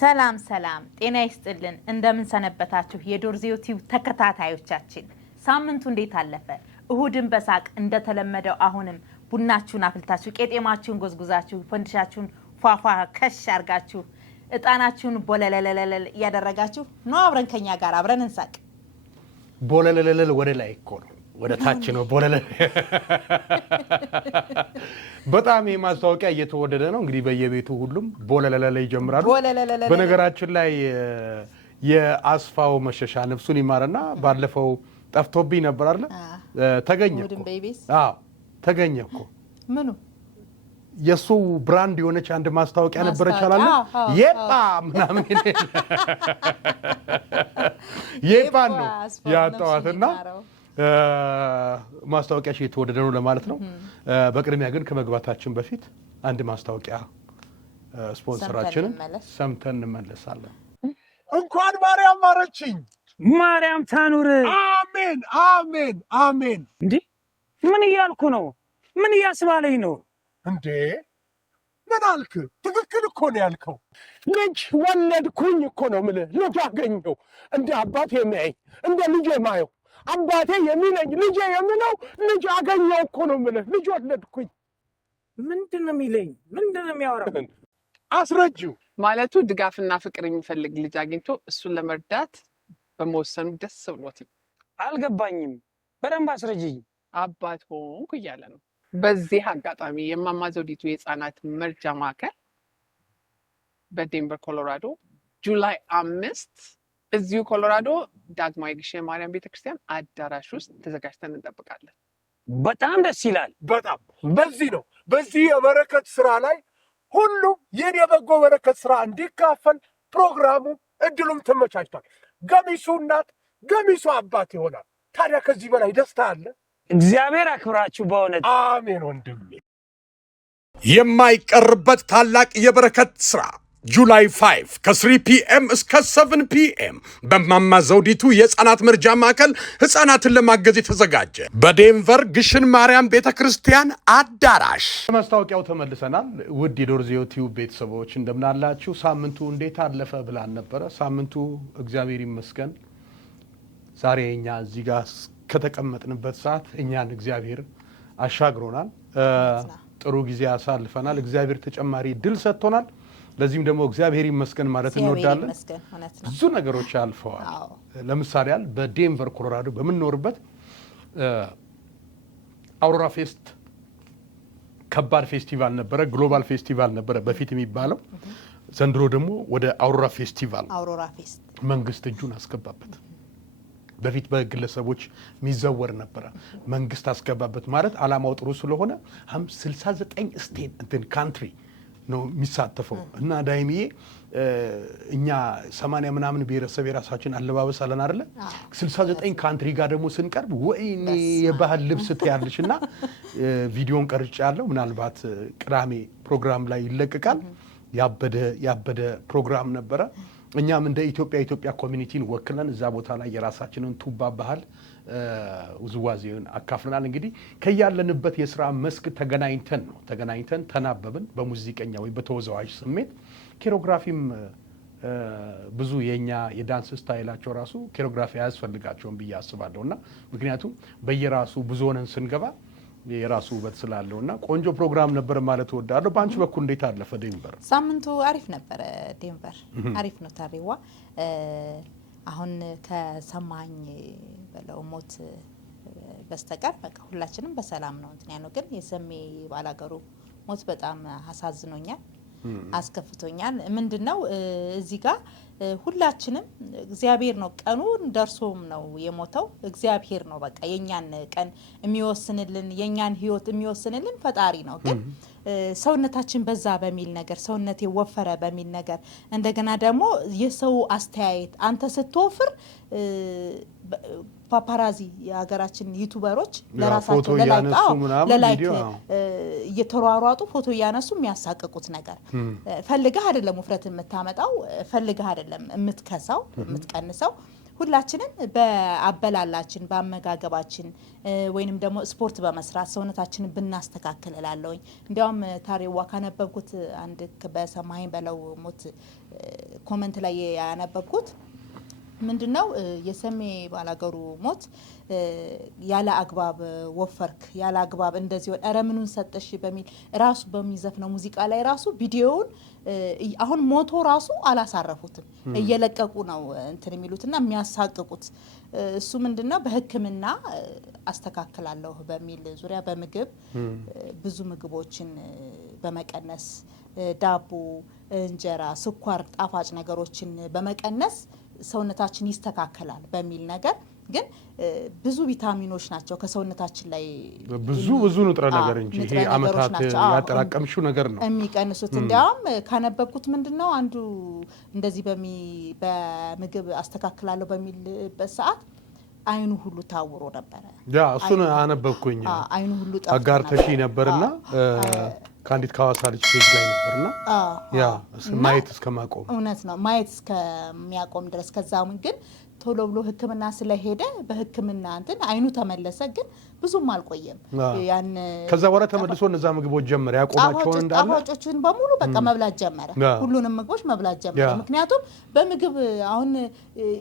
ሰላም ጤና ይስጥልን እንደምን ሰነበታችሁ የዶርዜው ቲዩብ ተከታታዮቻችን ሳምንቱ እንዴት አለፈ እሁድን በሳቅ እንደተለመደው አሁንም ቡናችሁን አፍልታችሁ ቄጤማችሁን ጎዝጉዛችሁ ፈንድሻችሁን ፏፏ ከሽ አርጋችሁ እጣናችሁን ቦለለለለለ ያደረጋችሁ ነው አብረን ከኛ ጋር አብረን እንሳቅ ቦለለለለ ወደ ላይ እኮ ነው ወደ ታች ነው ቦለለለ በጣም የማስታወቂያ እየተወደደ ነው እንግዲህ በየቤቱ ሁሉም ቦለለለለ ይጀምራሉ በነገራችን ላይ የአስፋው መሸሻ ነፍሱን ይማረና ባለፈው ጠፍቶብኝ ነበር አይደል ተገኘ አዎ ተገኘ እኮ ምኑ የሱ ብራንድ የሆነች አንድ ማስታወቂያ ነበር ይችላል የፓ ምናምን የፓ ነው ያጣዋትና ማስታወቂያሽ የተወደደ ነው ለማለት ነው በቅድሚያ ግን ከመግባታችን በፊት አንድ ማስታወቂያ ስፖንሰራችንን ሰምተን እንመለሳለን እንኳን ማርያም ማረችኝ ማርያም ታኑር አሜን አሜን አሜን እንዴ ምን ያልኩ ነው ምን ያስባለኝ ነው እንዴ ምን አልክ ትክክል እኮ ነው ያልከው ልጅ ወለድኩኝ እኮ ነው ማለት ልጅ አገኘው እንደ አባቴ የሚያይ እንደ ልጅ የማየው አባቴ የሚለኝ ልጅ የሚለው ልጅ አገኘው እኮ ነው ማለት ልጅ ወለድኩኝ ምንድነው የሚለኝ ምንድነው የሚያወራው አስረጂው ማለቱ ድጋፍና ፍቅር የሚፈልግ ልጅ አግኝቶ እሱን ለመርዳት በመወሰኑ ደስ ብሎት አልገባኝም በደንብ አስረጂኝ አባት ሆንኩ እያለ ነው በዚህ አጋጣሚ የማማ ዘውዲቱ የህፃናት መርጃ ማዕከል በዴንቨር ኮሎራዶ ጁላይ 5 እዚሁ ኮሎራዶ ዳግማዊ ግሸን ማርያም ቤተክርስቲያን አዳራሽ ውስጥ ተዘጋጅተን እንጠብቃለን በጣም ደስ ይላል በጣም በዚህ የበረከት ስራ ላይ ሁሉም የኔ በጎ በረከት ስራ እንዲካፈል ፕሮግራሙ እድሉም ተመቻችቷል ገሚሱ እናት ገሚሱ አባት ይሆናል ታዲያ ከዚህ በላይ ደስታ አለ እግዚአብሔር አክብራችሁ በእውነት አሜን ወንድሜ የማይቀርበት ታላቅ የበረከት ስራ ጁላይ 5 ከ3 ፒኤም እስከ 7 ፒኤም በማማ ዘውዲቱ የህፃናት መርጃ ማዕከል ህፃናትን ለማገዝ የተዘጋጀ በዴንቨር ግሽን ማርያም ቤተክርስቲያን አዳራሽ ማስታወቂያው ተመልሰናል ውድ የዶርዜው ቲዩብ ቤተሰቦች እንደምናላችሁ ሳምንቱ እንዴት አለፈ ብላን ነበር ሳምንቱ እግዚአብሔር ይመስገን ዛሬ እኛ እዚህ ጋር ከተቀመጥንበት ሰዓት እኛን እግዚአብሔር አሻግሮናል ጥሩ ጊዜ አሳልፈናል እግዚአብሔር ተጨማሪ ድል ሰጥቶናል ለዚህም ደግሞ እግዚአብሔር ይመስገን ማለት እንወዳለን ብዙ ነገሮች አልፈዋል ለምሳሌ ያል በዴንቨር ኮሎራዶ በመኖርበት አውሮራ ፌስት ከባድ ፌስቲቫል ነበረ ግሎባል ፌስቲቫል ነበረ በፊት የሚባለው ዘንድሮ ደግሞ ወደ አውሮራ ፌስቲቫል መንግስት እጁን አስገባበት በፊት በግለሰቦች ሚዘወር ነበር መንግስት አስገባበት ማለት አላማው ጥሩ ስለሆነ 69 ስቴት እንትን ካንትሪ ነው የሚሳተፈው እና ዳይሚዬ እኛ 80 ምናምን ብሔረሰብ የራሳችን አለባበስ አለን አይደለ 69 ካንትሪ ጋር ደግሞ ስንቀርብ ወይኔ የባህል ልብስ ተያለሽና ቪዲዮን ቀርጫለሁ ምናልባት ቅዳሜ ፕሮግራም ላይ ይለቀቃል ያበደ ፕሮግራም ነበረ እኛም እንደ ኢትዮጵያ ኮሚኒቲን ወክለን እዛ ቦታ ላይ የራሳችንን ቱባ ባህል ውዝዋዜውን አካፍለናል እንግዲህ ከያለንበት የሥራ መስክ ተገናኝተን ተናበብን በሙዚቀኛ ወይ በተወዛዋዥ ስሜት ኮሪዮግራፊም ብዙ የኛ የዳንስ ስታይላቸው ራሱ ኮሪዮግራፊ ያስፈልጋቸውን ብዬ አስባለሁና ምክንያቱም በየራሱ ብዙ ሆነን ስንገባ የራሱ ውበት ስላለውና ቆንጆ ፕሮግራም ነበር ማለት ወዳለሁ ባንቺ በኩል እንዴት አለፈ ዴንቨር ሳምንቱ አሪፍ ነበር ዴንቨር አሪፍ ነው ታሪዋ አሁን ከሰማኝ በለው ሞት በስተቀር በቃ ሁላችንም በሰላም ነው እንትን ያለው ግን የሰሜ ባላገሩ ሞት በጣም አሳዝኖኛል አስከፍቶኛል ምንድነው እዚህ ጋር ሁላችንም እግዚአብሔር ነው ቀኑ ደርሶም ነው የሞተው እግዚአብሔር ነው በቃ የኛን ቀን የሚወስንልን የኛን ህይወት የሚወስንልን ፈጣሪ ነው ግን ሰውነታችን በዛ በሚል ነገር ሰውነቴ ወፈረ በሚል ነገር እንደገና ደግሞ የሰው አስተያየት አንተ ስትወፍር ፓፓራዚ የሀገራችን ዩቲዩበሮች ለራሳቸው ለላይክ እየተሯሯጡ ፎቶ ያነሱ የሚያሳቅቁት ነገር ፈልገህ አይደለም ውፍረት የምታመጣው ፈልገህ አይደለም የምትከሳው የምትቀንሰው ሁላችንም በአበላላችን በአመጋገባችን ወይንም ደግሞ ስፖርት በመስራት ሰውነታችንን ብናስተካክል እላለሁኝ። እንዲያውም ታሪዋ ካነበብኩት አንድ በሰማይ በለው ሞት ኮሜንት ላይ ያነበብኩት ምንድነው የሰሜ ባላገሩ ሞት ያለ አግባብ ወፈርክ ያለ አግባብ እንደዚህ ወደ አረምኑን ሰጠሽ በሚል ራሱ በሚዘፍነው ሙዚቃ ላይ ራሱ ቪዲዮውን አሁን ሞቶ ራሱ አላሳረፉትም እየለቀቁ ነው እንትን የሚሉትና የሚያሳቅቁት እሱ ምንድነው በህክምና አስተካክላለሁ በሚል ዙሪያ በምግብ ብዙ ምግቦችን በመቀነስ ዳቦ እንጀራ ስኳር ጣፋጭ ነገሮችን በመቀነስ ሰውነታችን ይስተካከላል በሚል ነገር ግን ብዙ ቪታሚኖች ናቸው ከሰውነታችን ላይ ብዙ ንጥረ ነገር እንጂ ይሄ አመታት ያጠራቀምሽው ነገር ነው የሚቀንሱት። እንዲያውም ካነበብኩት ምንድነው አንዱ እንደዚህ በምግብ አስተካክላለሁ በሚልበት ሰዓት አይኑ ሁሉ ታውሮ ነበር። ያ እሱን አነበብኩኝ። አይኑ ሁሉ ጠፍቶ አጋርተሽ ነበርና ካንዲት ካዋሳ ልጅ ፔጅ ላይ ነበርና ያ ማየት እስከማቆም እውነት ነው ማየት እስከሚያቆም ድረስ ከዛም ግን ቶሎ ብሎ ህክምና ስለሄደ በህክምና እንትን አይኑ ተመለሰ። ግን ብዙም አልቆየም። ያን ከዛ በኋላ ተመልሶ እነዛ ምግቦች ጀመረ ያቆማቸው እንዳለ ጣፋጮችን በሙሉ በቃ መብላት ጀመረ። ሁሉንም ምግቦች መብላት ጀመረ። ምክንያቱም በምግብ አሁን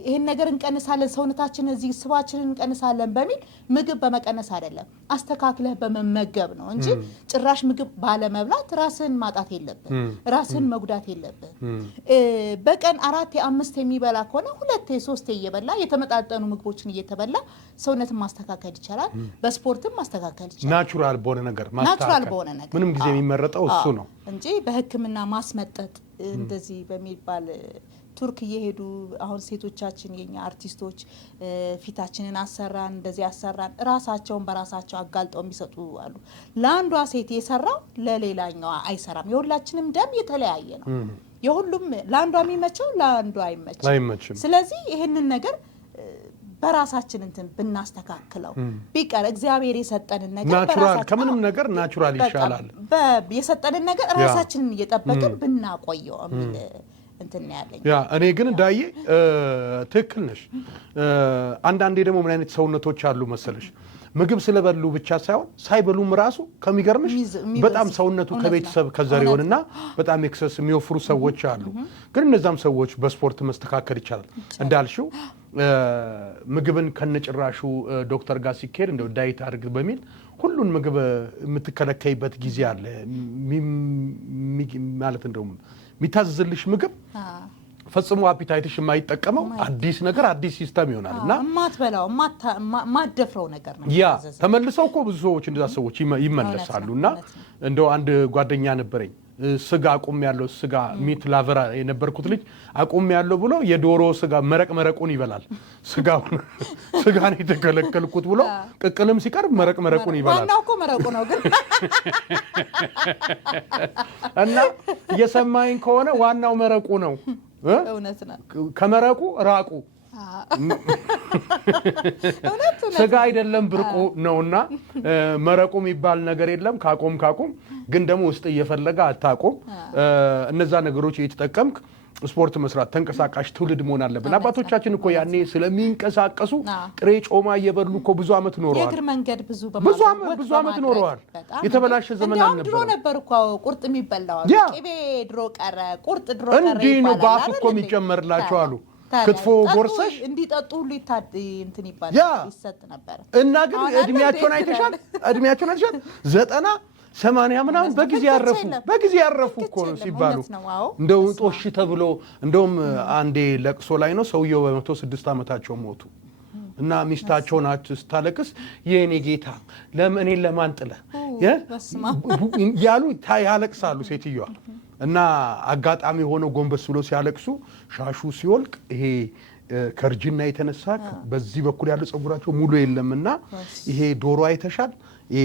ይሄን ነገር እንቀንሳለን ሰውነታችን እዚህ ስባችንን እንቀንሳለን በሚል ምግብ በመቀነስ አይደለም አስተካክለህ በመመገብ ነው እንጂ ጭራሽ ምግብ ባለመብላት ራስን ማጣት የለብን ራስን መጉዳት የለብን። በቀን 4-5 የሚበላ ከሆነ 2-3 እየበላ የተመጣጠኑ ምግቦችን እየተበላ ሰውነትን ማስተካከል ይቻላል። በስፖርትም ማስተካከል ይቻላል። ናቹራል በሆነ ነገር ማስተካከል ምንም ጊዜ የሚመረጠው እሱ ነው እንጂ በህክምና ማስመጠጥ እንደዚህ በሚባል ቱርክ እየሄዱ አሁን ሴቶቻችን የኛ አርቲስቶች ፊታችንን አሰራን እንደዚህ አሰራን ራሳቸውን በራሳቸው አጋልጠው የሚሰጡ አሉ። ለአንዷ ሴት የሰራው ለሌላኛዋ አይሰራም። የሁላችንም ደም የተለያየ ነው። የሁሉም ለአንዷ የሚመቸው ለአንዷ አይመችም። ስለዚህ ይሄንን ነገር በራሳችን እንትን ብናስተካክለው ቢቀር እግዚአብሔር የሰጠንን ነገር ናቹራል ከምንም ነገር ናቹራል ይሻላል። የሰጠንን ነገር ራሳችንን እየጠበቅን ብናቆየው የሚል እንትን ያለኝ ያ እኔ ግን ዳዬ ትክክል ነሽ። አንዳንዴ ደግሞ ምን አይነት ሰውነቶች አሉ መሰለሽ ምግብ ስለበሉ ብቻ ሳይሆን ሳይበሉም ራሱ ከሚገርምሽ በጣም ሰውነቱ ከቤተሰብ ከዘር ይሆንና በጣም ኤክሰስ የሚወፍሩ ሰዎች አሉ። ግን እነዛም ሰዎች በስፖርት መስተካከል ይቻላል። እንዳልሽው ምግብን ከነጭራሹ ዶክተር ጋር ሲኬድ እንደው ዳይት አድርግ በሚል ሁሉን ምግብ የምትከለከይበት ጊዜ አለ። ማለት እንደው የሚታዘዝልሽ ምግብ ፈጽሞ አፒታይትሽ የማይጠቀመው አዲስ ነገር አዲስ ሲስተም ይሆናልና ማትበላው ማደፍረው ነገር ነው። ያ ተመልሰው እኮ ብዙ ሰዎች እንደዛ ሰዎች ይመለሳሉና እንደው አንድ ጓደኛ ነበረኝ ስጋ አቁም ያለው ስጋ ሚት ላቨራ የነበርኩት ልጅ አቁም ያለው ብሎ የዶሮ ስጋ መረቁን ይበላል። ስጋን የተከለከልኩት ብሎ ቅቅልም ሲቀርብ መረቁን ይበላል። ዋናው እኮ መረቁ ነው ግን እና እየሰማኝ ከሆነ ዋናው መረቁ ነው። እውነት ነው። ከመረቁ ራቁ ስጋ አይደለም ብርቁ ነውና መረቁ የሚባል ነገር የለም። ካቆም ግን ደግሞ ውስጥ እየፈለገ አታቆም። እነዛ ነገሮች እየተጠቀምክ ስፖርት መስራት ተንቀሳቃሽ ትውልድ መሆን አለብን። አባቶቻችን እኮ ያኔ ስለሚንቀሳቀሱ ጥሬ ጮማ እየበሉ እኮ ብዙ አመት ኖረዋል። የእግር መንገድ ብዙ አመት ኖረዋል። የተበላሸ ዘመን አልነበረ። ድሮ ነበር እኮ ቁርጥ የሚበላው ቅቤ ድሮ ቀረ ቁርጥ ድሮ ቀረ እንዲህ ነው ባፍ እኮ የሚጨመርላቸው አሉ። ክትፎ ጎርሰሽ እንዲጠጡ ሁሉ እንትን ይሰጥ ነበር። እና ግን እድሜያቸውን አይተሻል 90-80 ምናምን በጊዜ ያረፉ እኮ ነው ሲባሉ እንደው ጦሽ ተብሎ እንደውም አንዴ ለቅሶ ላይ ነው ሰውየው በ106 ዓመታቸው ሞቱ እና ሚስታቸው ናት ስታለቅስ የኔ ጌታ እኔን ለማን ጥለህ ያሉ ያለቅሳሉ ሴትዮዋ። እና አጋጣሚ ሆኖ ጎንበስ ብሎ ሲያለቅሱ ሻሹ ሲወልቅ ይሄ ከርጅና የተነሳ በዚህ በኩል ያለው ጸጉራቸው ሙሉ የለምና ይሄ ዶሮ አይተሻል ይሄ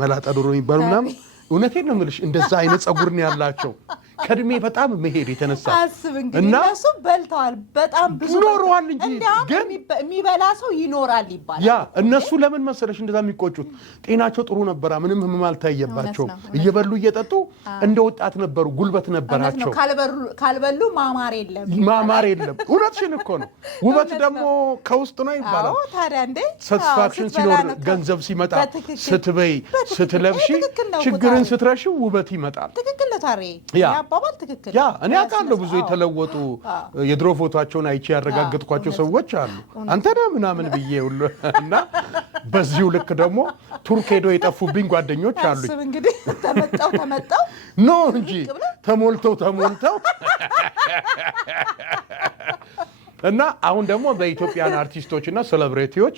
መላጣ ዶሮ የሚባሉ ምናምን እውነቴን ነው የምልሽ እንደዛ አይነት ጸጉር ነው ያላቸው። ከእድሜ በጣም መሄድ የተነሳ አስብ እንግዲህ እነሱ በልተዋል በጣም ብዙ ኖረዋል እንጂ ግን የሚበላ ሰው ይኖራል ይባላል ያ እነሱ ለምን መሰለሽ እንደዛ የሚቆጩት ጤናቸው ጥሩ ነበር ምንም ህመም አልታየባቸው እየበሉ እየጠጡ እንደ ወጣት ነበሩ ጉልበት ነበራቸው ካልበሉ ማማር የለም እውነትሽን እኮ ነው ውበት ደግሞ ከውስጥ ነው ይባላል አዎ ታዲያ እንዴ ሳቲስፋክሽን ሲኖር ገንዘብ ሲመጣ ስትበይ ስትለብሺ ችግርን ስትረሺው ውበት ይመጣል ትክክል ነው ታሪ ያባባል ትክክል ያ እኔ አውቃለሁ ብዙ የተለወጡ የድሮ ፎቶአቸውን አይቼ ያረጋግጥኳቸው ሰዎች አሉ አንተ ነህ ምናምን ብዬ ሁሉ እና በዚሁ ልክ ደግሞ ቱርክ ሄዶ የጠፉብኝ ጓደኞች አሉ አስብ እንግዲህ ተመጣው ኖ እንጂ ተሞልተው እና አሁን ደግሞ በኢትዮጵያን አርቲስቶችና ሴሌብሪቲዎች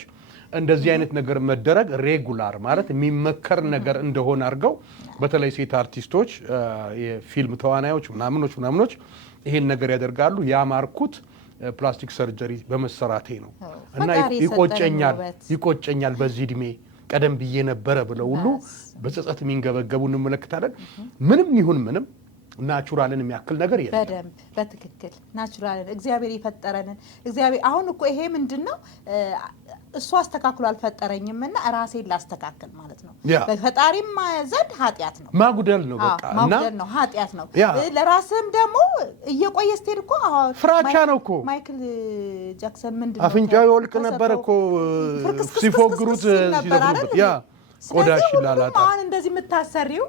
እንደዚህ አይነት ነገር መደረግ ሬጉላር ማለት የሚመከር ነገር እንደሆነ አድርገው በተለይ ሴት አርቲስቶች የፊልም ተዋናዮች ምናምኖች ይሄን ነገር ያደርጋሉ ያማርኩት ፕላስቲክ ሰርጀሪ በመሰራቴ ነው እና ይቆጨኛል በዚህ እድሜ ቀደም ብዬ ነበር ብለው ሁሉ በጸጸት የሚንገበገቡ እንመለከታለን ምንም ይሁን ምንም ናቹራልን የሚያክል ነገር የለም በደንብ በትክክል ናቹራልን እግዚአብሔር የፈጠረንን እግዚአብሔር አሁን እኮ ይሄ ምንድነው እሱ አስተካክሎ አልፈጠረኝምና ራሴን ላስተካክል ማለት ነው በፈጣሪም ዘንድ ኃጢያት ነው ማጉደል ነው በቃ ማጉደል ነው ኃጢያት ነው ለራስም ደግሞ እየቆየ ስትሄድ እኮ ፍራቻ ነው እኮ ማይክል ጃክሰን ምንድነው አፍንጫው ይወልቅ ነበር እኮ ሲፎግሩት ያ ቆዳሽ ይላላጣ አሁን እንደዚህ የምታሰሪው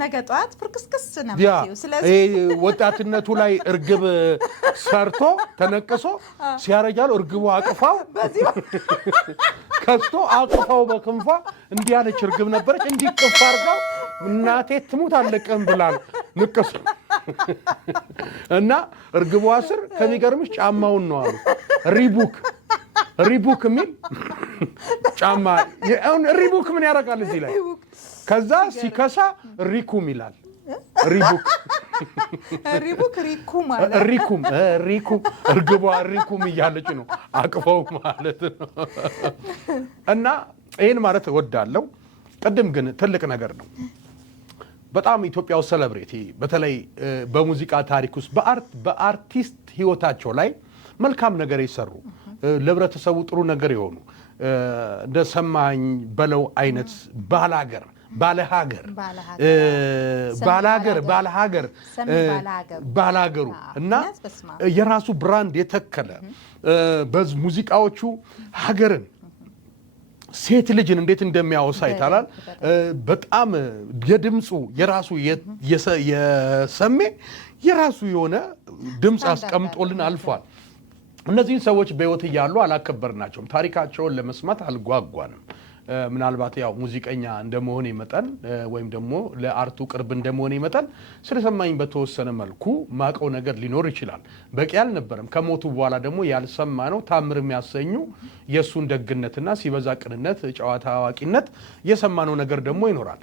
ነገ ጧት ፍርክስክስ ነው ማለት ስለዚህ ወጣትነቱ ላይ እርግብ ሰርቶ ተነቅሶ ሲያረጃል እርግቡ አቅፋው ከስቶ አቅፋው በክንፋ እንዲህ ያለች እርግብ ነበረች እንዲቅፍ አርጋው እናቴ ትሙት አለቀም ብላል ንቅስ እና እርግቧ ስር ከሚገርምሽ ጫማውን ነው አሉ ሪቡክ የሚል ጫማ ሪቡክ ምን ያደርጋል እዚህ ላይ ከዛ ሲከሳ ሪኩም ይላል ሪኩም እርግቧ ሪኩም እያለች ነው አቅፈው ማለት ነው እና ይህን ማለት እወዳለሁ ቅድም ግን ትልቅ ነገር ነው በጣም ኢትዮጵያ ውስጥ ሴሌብሪቲ በተለይ በሙዚቃ ታሪክ ውስጥ በአርቲስት ህይወታቸው ላይ መልካም ነገር ይሰሩ ለህብረተሰቡ ጥሩ ነገር ይሆኑ እንደ ሰማኝ በለው አይነት ባላገሩ እና የራሱ ብራንድ የተከለ በሙዚቃዎቹ ሀገርን ሴት ልጅን እንዴት እንደሚያወሳ ይታላል በጣም የድምጹ የራሱ የሰሜ የራሱ የሆነ ድምጽ አስቀምጦልን አልፏል እነዚህን ሰዎች በህይወት እያሉ አላከበርናቸውም ታሪካቸውን ለመስማት አልጓጓንም ምናልባት ያው ሙዚቀኛ እንደመሆኔ መጠን ወይም ደግሞ ለአርቱ ቅርብ እንደመሆኔ መጠን ስለሰማኝ በተወሰነ መልኩ ማቀው ነገር ሊኖር ይችላል በቂ አልነበረም ከሞቱ በኋላ ደግሞ ያልሰማነው ታምር የሚያሰኙ የሱን ደግነትና ሲበዛ ቅንነት ጨዋታ አዋቂነት የሰማነው ነገር ደግሞ ይኖራል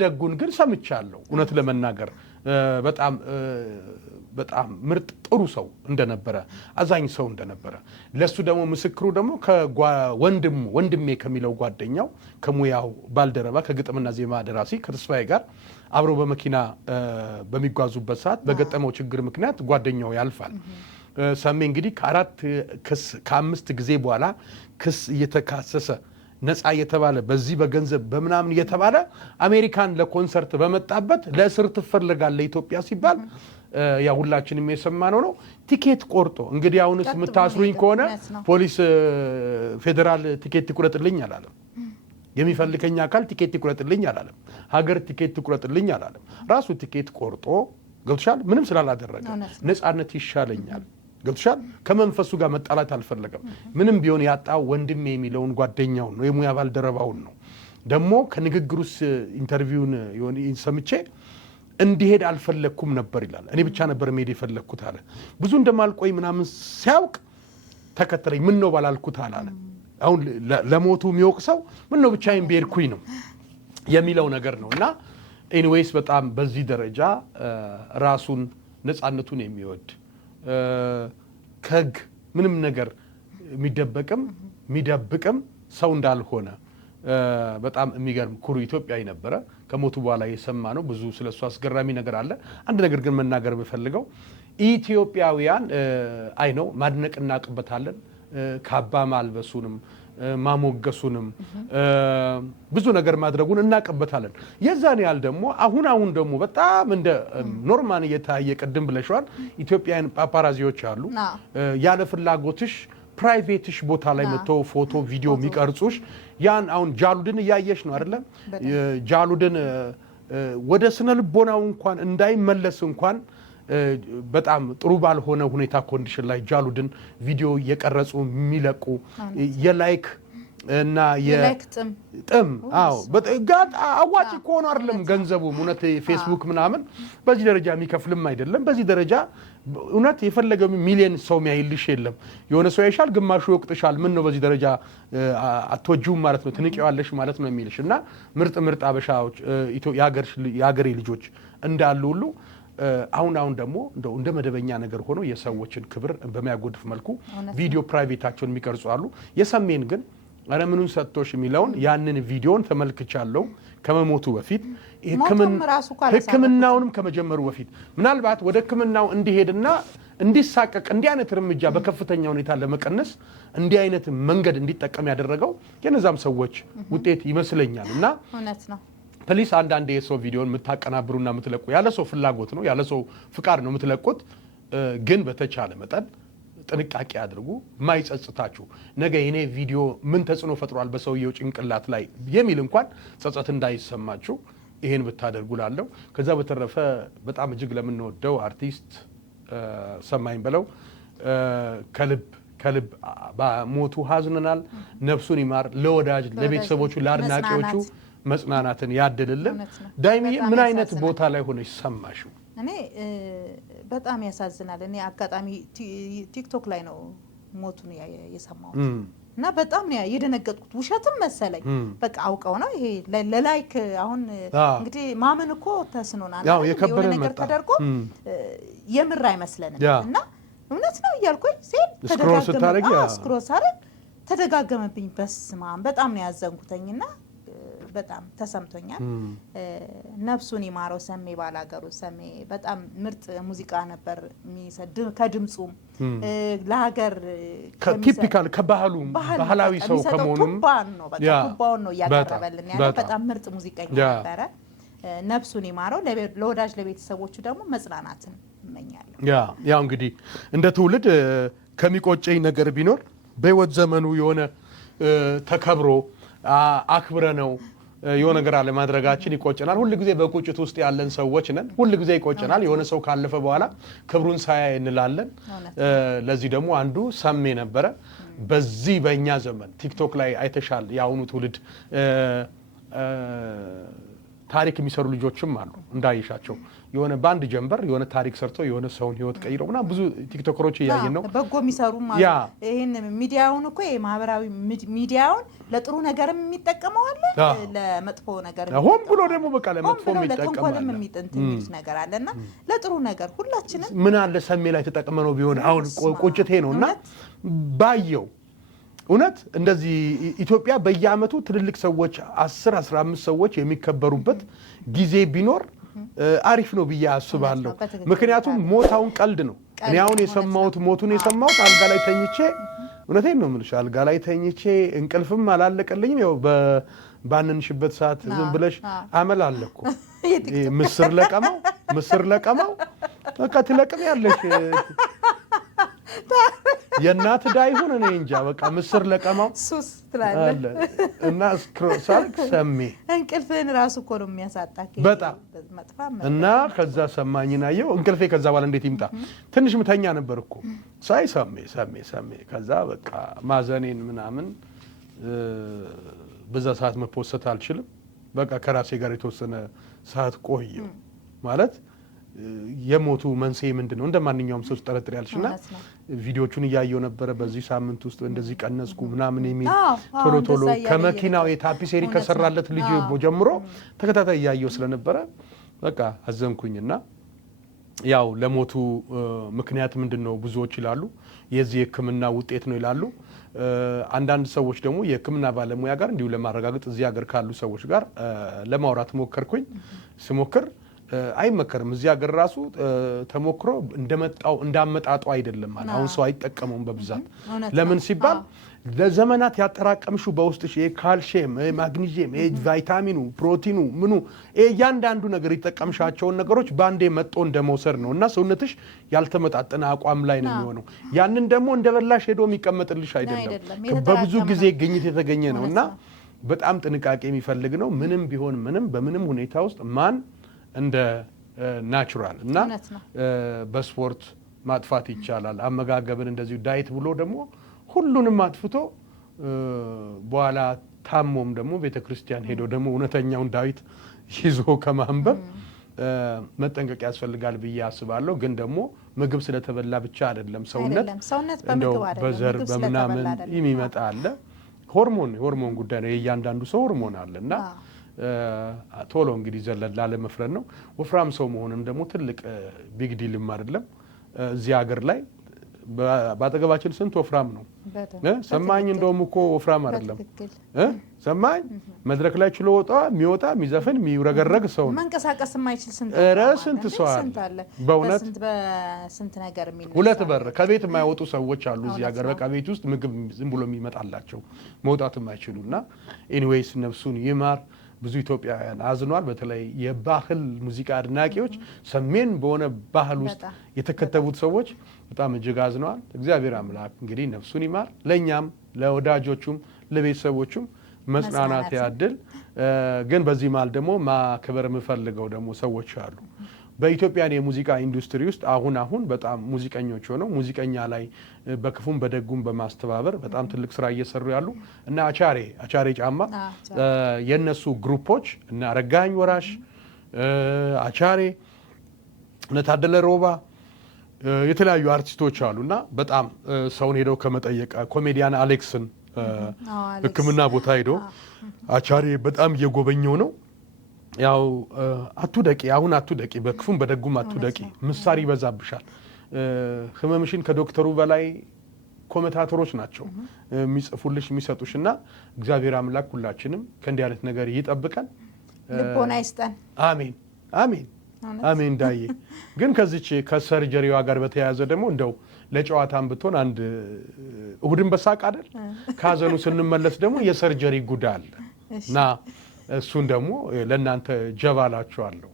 ደግን ግን ሰምቻለሁ እውነት ለመናገር በጣም ምርጥ ጥሩ ሰው እንደነበረ አዛኝ ሰው እንደነበረ ለሱ ደግሞ ምስክሩ ደግሞ ወንድሜ ከሚለው ጓደኛው ከሙያው ባልደረባ ከግጥምና ዜማ ደራሲ ከተስፋዬ ጋር አብረው በመኪና በሚጓዙበት ሰዓት በገጠመው ችግር ምክንያት ጓደኛው ያልፋል ሰሜ እንግዲህ ከአምስት ጊዜ በኋላ ክስ እየተካሰሰ ነፃ እየተባለ በዚህ በገንዘብ በምናምን እየተባለ አሜሪካን ለኮንሰርት በመጣበት ለእስር ትፈልጋለህ ኢትዮጵያ ሲባል ያ ሁላችንም የሰማነው ነው ቲኬት ቆርጦ እንግዲህ አሁንስ የምታስሩኝ ከሆነ ፖሊስ ፌደራል ቲኬት ይቁረጥልኝ አላለም የሚፈልከኛ አካል ቲኬት ይቁረጥልኝ አላለም ሀገር ቲኬት ይቁረጥልኝ አላለም ራሱ ቲኬት ቆርጦ ገብቶሻል ምንም ስላላደረገ ነፃነት ይሻለኛል ገብቶሻል ከመንፈሱ ጋር መጣላት አልፈለገም ምንም ቢሆን ያጣው ወንድሜ የሚለውን ጓደኛውን ነው የሙያ ባልደረባውን ነው ደግሞ ከንግግሩስ ኢንተርቪውን ሰምቼ እንዲሄድ አልፈለኩም ነበር ይላል እኔ ብቻ ነበር መሄድ የፈለኩት አለ ብዙ እንደማልቆይ ምናምን ሲያውቅ ተከተለኝ ምን ነው ባላልኩት አለ አሁን ለሞቱ የሚወቅሰው ምን ነው ብቻዬን በሄድኩኝ ነው የሚለው ነገር ነውና ኤኒዌይስ በጣም በዚህ ደረጃ ራሱን ነፃነቱን የሚወድ ከግ ምንም ነገር የሚደብቅም ሰው እንዳልሆነ በጣም የሚገርም ኩሩ ኢትዮጵያዊ ነበረ ከሞቱ በኋላ የሰማ ነው ብዙ ስለሱ አስገራሚ ነገር አለ አንድ ነገር ግን መናገር በፈልገው ኢትዮጵያውያን አይ ነው ማድነቅ እናቀበታለን ካባ ማልበሱንም ማሞገሱንም ብዙ ነገር ማድረጉን እናቀበታለን የዛን ያህል ደግሞ አሁን ደግሞ በጣም እንደ ኖርማል እየታየ ቀደም ብለሽዋል ኢትዮጵያን ፓፓራዚዎች አሉ ያለ ፍላጎትሽ ፕራይቬትሽ ቦታ ላይ መተው ፎቶ ቪዲዮ የሚቀርጹሽ ያን አሁን ጃሉድን ያያየሽ ነው አይደለ ጃሉድን ወደ ስነ ልቦናው እንኳን እንዳይመለስ እንኳን በጣም ጥሩ ባልሆነ ሁኔታ ኮንዲሽን ላይ ጃሉድን ቪዲዮ የቀረጹ የሚለቁ የላይክ እና የላይክ ጥም አዎ በጣም አዋጭ ኮን አይደለም ገንዘቡ እውነት ፌስቡክ ምናምን በዚህ ደረጃ የሚከፍልም አይደለም በዚህ ደረጃ እውነት የፈለገው ሚሊዮን ሰው የሚያይልሽ የለም የሆነ ሰው ያይሻል ግማሹ ይወቅጥሻል ምን ነው በዚህ ደረጃ አትወጂው ማለት ነው ትንቂዋለሽ ማለት ነው የሚልሽ እና ምርጥ አበሻዎች የሀገሬ ልጆች እንዳሉ ሁሉ አሁን ደግሞ እንደ መደበኛ ነገር ሆኖ የሰዎችን ክብር በሚያጎድፍ መልኩ ቪዲዮ ፕራይቬታቸውን የሚቀርጹ አሉ የሰሜን ግን አረምኑን ሰጥቶሽ የሚለውን ያንን ቪዲዮን ተመልክቻለሁ ከመሞቱ በፊት ህክምናውንም ከመጀመሩ በፊት ምናልባት ወደ ህክምናው እንዲሄድና እንዲሳቀቅ እንዲህ አይነት እርምጃ በከፍተኛ ሁኔታ ለመቀነስ እንዲህ አይነት መንገድ እንዲጠቀም ያደረገው የነዛም ሰዎች ውጤት ይመስለኛል እና እውነት ነው ፕሊስ አንዳንዴ የሰው ቪዲዮን የምታቀናብሩና የምትለቁ ያለ ሰው ፍላጎት ነው ያለ ሰው ፍቃድ ነው የምትለቁት ግን በተቻለ መጠን ጥንቃቄ አድርጉ ማይጸጽታችሁ ነገ የኔ ቪዲዮ ምን ተጽዕኖ ፈጥሯል በሰውየው ጭንቅላት ላይ የሚል እንኳን ጸጸት እንዳይሰማችሁ ይሄን ብታደርጉላለው ከዛ በተረፈ በጣም እጅግ ለምንወደው አርቲስት ሰማኝ በለው ከልብ በሞቱ ሀዝነናል ነፍሱን ይማር ለወዳጅ ለቤተሰቦቹ ለአድናቂዎቹ መጽናናትን ያድልልን ዳይሚ ምን አይነት ቦታ ላይ ሆነሽ ሰማሽው እኔ በጣም ያሳዝናል እኔ አጋጣሚ ቲክቶክ ላይ ነው ሞቱን የሰማሁት እና በጣም ነው የደነገጥኩት ውሸትም መሰለኝ በቃ አውቀው ነው ይሄ ለላይክ አሁን እንግዲህ ማመን እኮ ተስኖናል የሆነ ነገር ተደርጎ የምር አይመስለንም እና እውነት ነው እያልኩኝ ስክሮል ሳረግ ተደጋገመብኝ በስማም በጣም ነው ያዘንኩተኝና በጣም ተሰምቶኛል ነፍሱን ይማረው ሰሜ ባላገሩ ሰሜ በጣም ምርጥ ሙዚቃ ነበር ከድምጹም ለሀገር ቲፒካል ከባህሉ ባህላዊ ሰው ከመሆኑም ቱባውን ነው ያቀረበልን ያለ በጣም ምርጥ ሙዚቀኛ ነበረ ነፍሱን ይማረው ለወዳጅ ለቤተሰቦቹ ደግሞ መጽናናትን እመኛለሁ ያው እንግዲህ እንደ ትውልድ ከሚቆጨኝ ነገር ቢኖር በህይወት ዘመኑ የሆነ ተከብሮ አክብረ ነው የሆነ ነገር አለ ማድረጋችን ይቆጨናል ሁሉ ጊዜ በቁጭት ውስጥ ያለን ሰዎች ነን ሁሉ ጊዜ ይቆጨናል የሆነ ሰው ካለፈ በኋላ ክብሩን ሳያይ እንላለን ለዚህ ደግሞ አንዱ ሰሜ ነበረ በዚህ በእኛ ዘመን ቲክቶክ ላይ አይተሻል ያውኑ ትውልድ ታሪክ የሚሰሩ ልጆችም አሉ እንዳይሻቸው የሆነ ባንድ ጀምበር የሆነ ታሪክ ሰርቶ የሆነ ሰውን ህይወት ቀይረው እና ብዙ ቲክቶከሮች ያያየን ነው በጎ የሚሰሩም አሉ ይሄን ሚዲያውን እኮ የማህበራዊ ሚዲያውን ለጥሩ ነገርም የሚጠቀመው አለ ለመጥፎ ነገር ሆም ብሎ ደግሞ በቃ ለመጥፎ የሚጠቀመው አለ የሚጥንት ነገር አለና ለጥሩ ነገር ሁላችንም ምን አለ ሰሜ ላይ ተጠቅመነው ቢሆን አሁን ቁጭቴ ነውና ባየው እውነት እንደዚህ ኢትዮጵያ በየአመቱ ትልልቅ ሰዎች 10 15 ሰዎች የሚከበሩበት ጊዜ ቢኖር አሪፍ ነው ብዬ አስባለሁ ምክንያቱም ሞታውን ቀልድ ነው እኔ አሁን የሰማሁት ሞቱን የሰማሁት አልጋ ላይ ተኝቼ እውነቴን ነው የምልሽ አልጋ ላይ ተኝቼ እንቅልፍም አላለቀልኝም ያው ባንንሽበት ሰዓት ዝም ብለሽ አመል አለኩ ምስር ለቀማው በቃ ትለቅም ያለሽ የናት ዳይሁን እኔ እንጃ በቃ ምስር ለቀማው ሱስ ትላለ እና ስክሮሳልክ ሰሜ እንቅልፍን ራሱ እኮ ነው የሚያሳጣክ በጣም እና ከዛ ሰማኝና አየው እንቅልፌ ከዛ በኋላ እንዴት ይምጣ ትንሽ ምተኛ ነበር እኮ ሳይ ሰሜ ከዛ በቃ ማዘኔን ምናምን በዛ ሰዓት መፖሰት አልችልም በቃ ከራሴ ጋር የተወሰነ ሰዓት ቆየው ማለት የሞቱ መንስኤ ምንድነው እንደማንኛውም ሰው ተጠረጥር ያልሽና ቪዲዮቹን ያያየው ነበር በዚህ ሳምንት ውስጥ እንደዚህ ቀነስኩ ምናምን የሚል ቶሎ ከመኪናው የታፒሴሪ ከሰራለት ልጅ ጀምሮ ተከታታይ ያያየው ስለነበረ በቃ አዘንኩኝና ያው ለሞቱ ምክንያት ምንድነው ብዙዎች ይላሉ የዚህ የሕክምና ውጤት ነው ይላሉ። አንዳንድ ሰዎች ደግሞ የሕክምና ባለሙያ ጋር እንዲሁ ለማረጋገጥ እዚህ ሀገር ካሉ ሰዎች ጋር ለማውራት ሞከርኩኝ። ስሞክር አይመከርም። እዚህ ሀገር ራሱ ተሞክሮ እንደመጣው እንዳመጣጡ አይደለም ማለት አሁን ሰው አይጠቀመውም በብዛት ለምን ሲባል ለዘመናት ያጠራቀምሹ በውስጥሽ የካልሲየም ማግኒዚየም ቫይታሚኑ ፕሮቲኑ ምኑ እያንዳንዱ ነገር ይጠቀምሻቸውን ነገሮች ባንዴ መጥቶ እንደመውሰድ ነው እና ሰውነትሽ ያልተመጣጠነ አቋም ላይ ነው የሚሆነው። ያንን ደግሞ እንደበላሽ ሄዶ የሚቀመጥልሽ አይደለም በብዙ ጊዜ ግኝት የተገኘ ነው እና በጣም ጥንቃቄ የሚፈልግ ነው። ምንም ቢሆን ምንም በምንም ሁኔታ ውስጥ ማን እንደ ናቹራል እና በስፖርት ማጥፋት ይቻላል። አመጋገብን እንደዚሁ ዳይት ብሎ ደግሞ ሁሉንም አጥፍቶ በኋላ ታሞም ደግሞ ቤተክርስቲያን ሄዶ ደግሞ እውነተኛውን ዳዊት ይዞ ከማንበብ መጠንቀቅ ያስፈልጋል ብዬ አስባለሁ። ግን ደግሞ ምግብ ስለተበላ ብቻ አይደለም ሰውነት እንደው በዘር በምናምን የሚመጣ አለ። ሆርሞን ጉዳይ ነው። የእያንዳንዱ ሰው ሆርሞን አለና ቶሎ እንግዲህ ዘለላ ለመፍረድ ነው። ወፍራም ሰው መሆንም ደግሞ ትልቅ ቢግ ዲልም አይደለም። እዚህ ሀገር ላይ ባጠገባችን ስንት ወፍራም ነው ሰማኝ። እንደውም እኮ ወፍራም አይደለም ሰማኝ መድረክ ላይ ችሎ የሚወጣ የሚዘፍን የሚውረገረግ ሰው ነው። መንቀሳቀስ የማይችል ስንት ሰው አለ በእውነት ስንት ነገር የሚል ሁለት በር ከቤት የማይወጡ ሰዎች አሉ እዚህ ሀገር። በቃ ቤት ውስጥ ምግብ ዝም ብሎ የሚመጣላቸው መውጣት የማይችሉና ኤኒዌይስ ነፍሱን ይማር። ብዙ ኢትዮጵያውያን አዝኗል። በተለይ የባህል ሙዚቃ አድናቂዎች ሰሜን በሆነ ባህል ውስጥ የተከተቡት ሰዎች በጣም እጅግ አዝነዋል። እግዚአብሔር አምላክ እንግዲህ ነፍሱን ይማር። ለኛም ለወዳጆቹም ለቤተሰቦቹም መጽናናት ያድል። ግን በዚህ መሃል ደግሞ ማክበር የምፈልገው ደግሞ ሰዎች አሉ በኢትዮጵያን የሙዚቃ ኢንዱስትሪ ውስጥ አሁን በጣም ሙዚቀኞች ሆነው ሙዚቀኛ ላይ በክፉም በደጉም በማስተባበር በጣም ትልቅ ስራ እየሰሩ ያሉ እና አቻሬ ጫማ የነሱ ግሩፖች እና ረጋኝ ወራሽ አቻሬ ነታደለ ሮባ የተለያዩ አርቲስቶች አሉና በጣም ሰውን ሄደው ከመጠየቅ ኮሜዲያን አሌክስን ሕክምና ቦታ ሄዶ አቻሬ በጣም እየጎበኘው ነው። ያው አትደቂ በክፉም በደጉም አትደቂ ምሳር ይበዛብሻል። ህመምሽን ከዶክተሩ በላይ ኮሜንታተሮች ናቸው የሚጽፉልሽ የሚሰጡሽና እግዚአብሔር አምላክ ሁላችንም ከእንዲህ አይነት ነገር ይጠብቀን፣ ልቦና ይስጠን። አሜን አሜን አሜን። ዳዬ ግን ከዚች ከሰርጀሪዋ ጋር በተያያዘ ደግሞ እንደው ለጨዋታም ብትሆን አንድ እሁድን በሳቅ አይደል ካዘኑ ስንመለስ ደግሞ የሰርጀሪ ጉዳይ አለ እና እሱን ደግሞ ለእናንተ ጀባላችኋለሁ።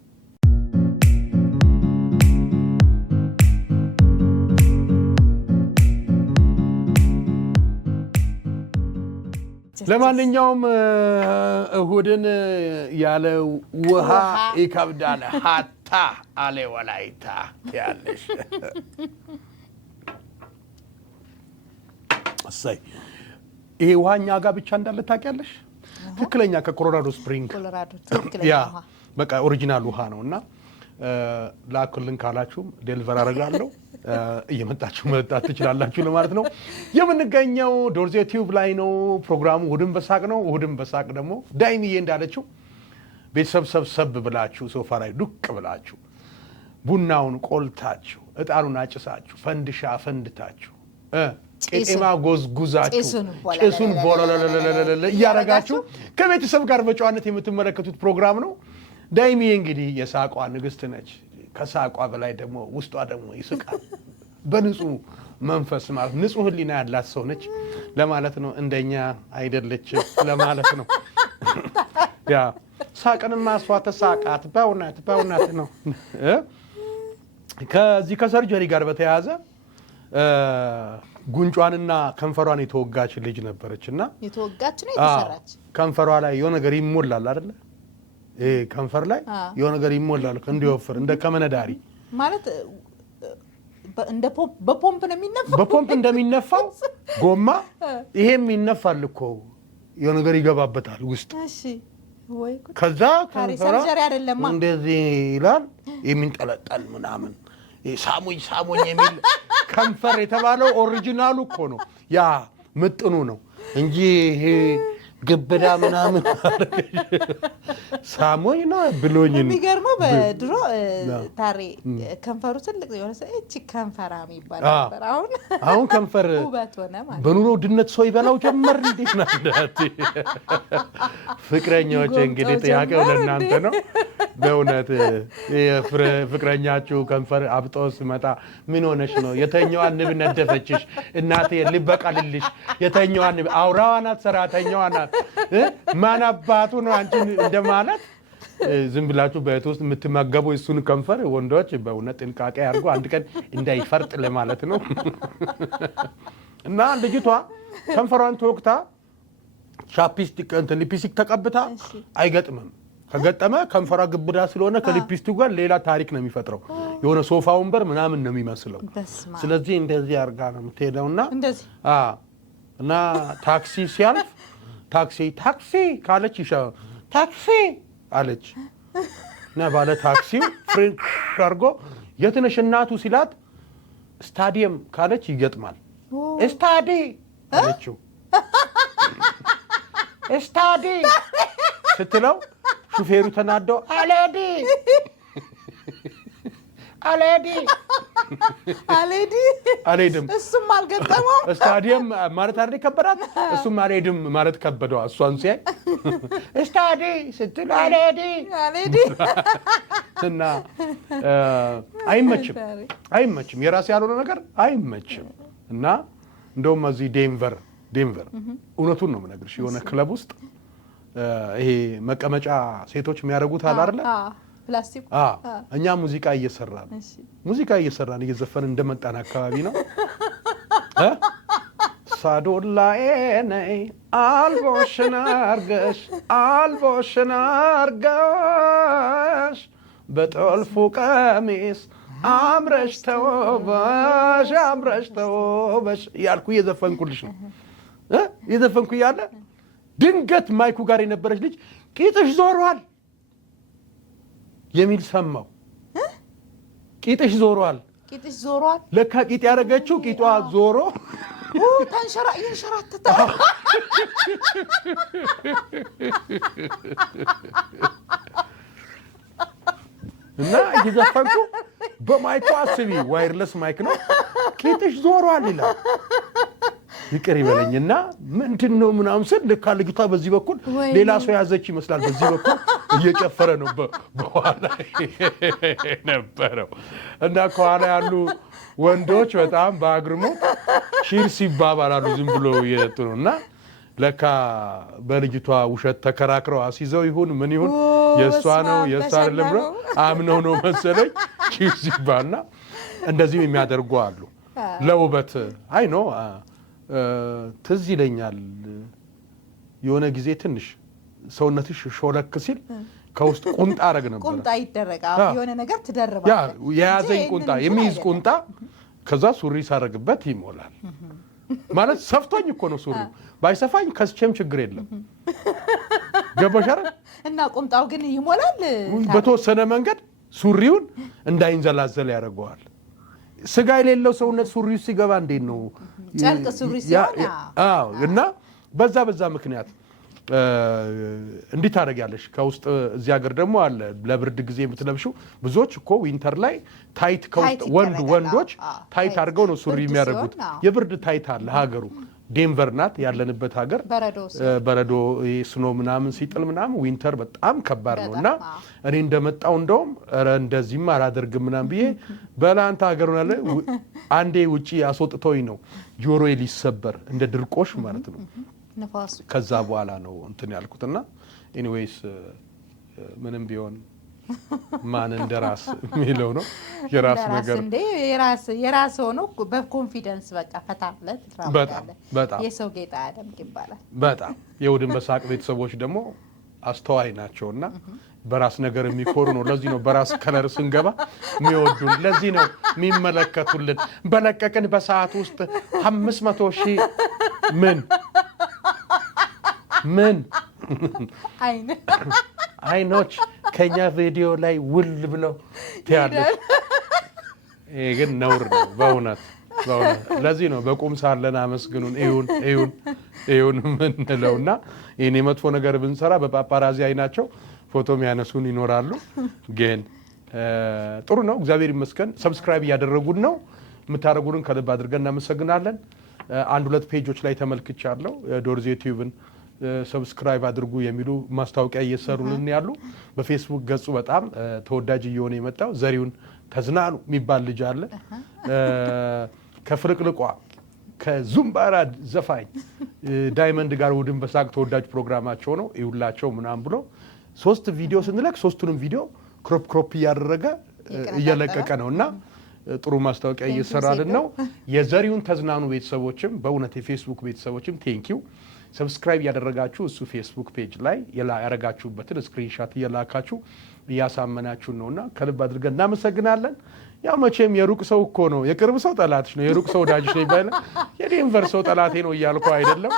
ለማንኛውም እሁድን ያለ ውሃ ይከብዳል ሀታ አለ ወላይታ ያለሽ እሰይ። ይሄ ውሃኛ ጋር ብቻ እንዳለ ታውቂያለሽ? ትክክለኛ ከኮሎራዶ ስፕሪንግ ያ በቃ ኦሪጂናል ውሃ ነው እና ላኩልን ካላችሁም ዴሊቨር አደርጋለሁ እየመጣችሁ መጠጣት ትችላላችሁ ለማለት ነው። የምንገኘው ዶርዜ ቲዩብ ላይ ነው። ፕሮግራሙ እሁድን በሳቅ ነው። እሁድን በሳቅ ደግሞ ዳይሚዬ እንዳለችው ቤተሰብ ሰብሰብ ብላችሁ ሶፋ ላይ ዱቅ ብላችሁ ቡናውን ቆልታችሁ እጣኑን አጭሳችሁ ፈንድሻ ፈንድታችሁ ቄጤማ ጎዝጉዛችሁ ጭሱን ቦለለለለለ እያረጋችሁ ከቤተሰብ ጋር በጨዋነት የምትመለከቱት ፕሮግራም ነው። ዳይሚዬ እንግዲህ የሳቋ ንግስት ነች። ከሳቋ በላይ ደግሞ ውስጧ ደግሞ ይስቃል በንጹህ መንፈስ ማለት ንጹህ ህሊና ያላት ሰው ነች ለማለት ነው። እንደኛ አይደለች ለማለት ነው። ያ ሳቅንማ እሷ ተሳቃት በእውነት ነው። ከዚህ ከሰርጀሪ ጋር በተያያዘ ጉንጯንና ከንፈሯን የተወጋች ልጅ ነበረችና የተወጋች ነው የተሰራች ከንፈሯ ላይ የሆነ ነገር ይሞላል አይደለ? ከንፈር ላይ የሆነ ነገር ይሞላል እንዲወፍር እንደ ከመነዳሪ ማለት እንደ በፖምፕ ነው የሚነፋው። በፖምፕ እንደሚነፋው ጎማ ይሄም ይነፋል እኮ የሆነ ነገር ይገባበታል ውስጥ። እሺ ወይ ከዛ ከንፈሯ እንደዚህ ይላል የሚንጠለጠል ምናምን ሳሙኝ የሚል ከንፈር የተባለው ኦሪጂናሉ እኮ ነው ያ ምጥኑ ነው እንጂ ይሄ ግብዳ ምናምን ሳሞኝ ነው ብሎኝ የሚገርመው በድሮ ታሪ ከንፈሩ ትልቅ የሆነ እቺ ከንፈራ የሚባል ነበር አሁን ከንፈር ውበት ሆነ ማለት በኑሮ ውድነት ሰው ይበላው ጀመር እንዴት ናንዳት ፍቅረኞች እንግዲህ ጥያቄው ለእናንተ ነው በእውነት ፍቅረኛችሁ ከንፈር አብጦስ መጣ ምን ሆነሽ ነው የተኛዋን ንብ ነደፈችሽ እናቴ ልበቀልልሽ የተኛዋን ንብ አውራዋ ናት ሰራተኛዋ ናት ማን አባቱ ነው አንቺን እንደማለት ዝም ብላችሁ በቤት ውስጥ የምትመገቡ እሱን ከንፈር ወንዶች በእውነት ጥንቃቄ አድርጎ አንድ ቀን እንዳይፈርጥ ለማለት ነው እና ልጅቷ ከንፈሯን ተወቅታ ቻፕስቲክ እንትን ሊፕስቲክ ተቀብታ አይገጥምም ከገጠመ ከንፈሯ ግብዳ ስለሆነ ከሊፕስቲኩ ጋር ሌላ ታሪክ ነው የሚፈጥረው የሆነ ሶፋ ወንበር ምናምን ነው የሚመስለው ስለዚህ እንደዚህ አርጋ ነው የምትሄደውና እና ታክሲ ሲያልፍ ታክሲ ካለች ታክሲ አለች እና ባለ ታክሲው ፍሬንክ አርጎ የትነሽ እናቱ ሲላት ስታዲየም ካለች ይገጥማል ስታዲ አለችው ስታዲ ስትለው ሹፌሩ ተናዶ አልሄድም እሱም አልገጠመው ስታዲየም ማለት አይደል ከበዳት እሱም አልሄድም ማለት ከበደው እሷን ሲያይ ስታዲ ስትል እና አይመችም የራስ ያልሆነ ነገር አይመችም እና እንደውም እዚህ ዴንቨር እውነቱን ነው የምነግርሽ የሆነ ክለብ ውስጥ ይሄ መቀመጫ ሴቶች የሚያደርጉት አለ አይደል ፕላስቲክ እኛ ሙዚቃ እየሰራን እየዘፈንን እንደመጣን አካባቢ ነው ሳዶላዬ ነይ አልቦሽን አርገሽ በጠልፉ ቀሚስ አምረሽ ተውበሽ ያልኩ እየዘፈንኩልሽ ነው እየዘፈንኩ እያለ ድንገት ማይኩ ጋር የነበረች ልጅ ቂጥሽ ዞሯል የሚል ሰማው ቂጥሽ ዞሯል ለካ ቂጥ ያደረገችው ቂጧ ዞሮ ይንሸራተታ እና እየዘፈንኩ በማይኩ አስቢ ዋይርለስ ማይክ ነው ቂጥሽ ዞሯል ይላል ይቅር ይበለኝና ምንድነው ምናምን ስል ልካ ልጅቷ በዚህ በኩል ሌላ ሰው ያዘች ይመስላል በዚህ በኩል እየጨፈረ ነው በኋላ ነበረው እና ከኋላ ያሉ ወንዶች በጣም በአግርሞት ሺርስ ይባባላሉ ዝም ብሎ እየጠጡ ነውና ለካ በልጅቷ ውሸት ተከራክረው አስይዘው ይሁን ምን ይሁን የሷ ነው የሷ አይደለም ብሎ አምነው ነው መሰለኝ ሺርስ ይባልና እንደዚህ የሚያደርጉ አሉ ለውበት አይ ነው ትዝ ይለኛል የሆነ ጊዜ ትንሽ ሰውነትሽ ሾለክ ሲል ከውስጥ ቁንጣ አረግ ነበር ቁንጣ ይደረጋል የሆነ ነገር ትደርባለህ ያ የያዘኝ ቁንጣ የሚይዝ ቁንጣ ከዛ ሱሪ ሳረግበት ይሞላል ማለት ሰፍቶኝ እኮ ነው ሱሪ ባይሰፋኝ ከስቼም ችግር የለም ገባሽ አይደል እና ቁንጣው ግን ይሞላል በተወሰነ መንገድ ሱሪውን እንዳይንዘላዘል ያደርገዋል ስጋ የሌለው ሰውነት ሱሪው ሲገባ እንዴት ነው ጨርቅ ሱሪ ሲሆን እና በዛ ምክንያት እንዴት ታደርጊያለሽ ከውስጥ እዚህ ሀገር ደግሞ አለ ለብርድ ጊዜ የምትለብሺው ብዙዎች እኮ ዊንተር ላይ ታይት ከውስጥ ወንዶች ታይት አድርገው ነው ሱሪ የሚያደርጉት የብርድ ታይት አለ ሀገሩ ዴንቨር ናት ያለንበት ሀገር በረዶ ስኖ ምናምን ሲጥል ምናምን ዊንተር በጣም ከባድ ነውና እኔ እንደመጣው እንደውም እንደዚህማ አላደርግም ምናምን ብዬ በላንታ ሀገር ነው አንዴ ውጪ አስወጥቶኝ ነው ጆሮዬ ሊሰበር እንደ ድርቆሽ ማለት ነው ከዛ በኋላ ነው እንትን ያልኩትና ኤኒዌይስ ምንም ቢሆን ማን እንደራስ የሚለው ነው የራስ ነገር እንዴ የራስ ሆኖ በኮንፊደንስ በቃ ፈታለት በጣም የሰው ጌታ አደም ይባላል በጣም የውድን በሳቅ ቤተሰቦች ደግሞ አስተዋይ ናቸውና በራስ ነገር የሚኮሩ ነው ለዚህ ነው በራስ ከለር ስንገባ የሚወዱን ለዚህ ነው የሚመለከቱልን በለቀቅን በሰዓት ውስጥ 500,000 ምን አይኖች ከኛ ቪዲዮ ላይ ውል ብለው ትያለሽ ይሄ ግን ነውር ነው በእውነት ለዚህ ነው በቁም ሳለን አመስግኑን እዩን ይሁን ምንለውና እኔ መጥፎ ነገር ብንሰራ በፓፓራዚ አይናቸው ፎቶ የሚያነሱን ይኖራሉ ግን ጥሩ ነው እግዚአብሔር ይመስገን ሰብስክራይብ ያደረጉን ነው የምታደርጉልን ከልብ አድርገን እናመሰግናለን አንድ ሁለት ፔጆች ላይ ተመልክቻለሁ ዶርዜ ዩቲዩብን ሰብስክራይብ አድርጉ የሚሉ ማስታወቂያ እየሰሩልን ያሉ በፌስቡክ ገጹ በጣም ተወዳጅ እየሆነ የመጣው ዘሪውን ተዝናኑ የሚባል ልጅ አለ ከፍርቅልቋ ከዙምባራ ዘፋኝ ዳይመንድ ጋር ውድን በሳቅ ተወዳጅ ፕሮግራማቸው ነው ይውላቸው ምናም ብሎ 3 ቪዲዮ ስንለቅ 3ቱንም ቪዲዮ ክሮፕ እያደረገ እየለቀቀ ነውና ጥሩ ማስታወቂያ እየሰራልን ነው የዘሪውን ተዝናኑ ቤተሰቦችም በእውነት የፌስቡክ ቤተሰቦችም ቴንኪው ሰብስክራይብ ያደረጋችሁ እሱ ፌስቡክ ፔጅ ላይ ያረጋችሁበትን ስክሪንሾት እየላካችሁ እያሳመናችሁ ነውና ከልብ አድርገን እናመሰግናለን ያው መቼም የሩቅ ሰው እኮ ነው የቅርብ ሰው ጠላትሽ ነው የሩቅ ሰው ወዳጅሽ ነው ይባላል የዴንቨር ሰው ጠላቴ ነው እያልኩ አይደለም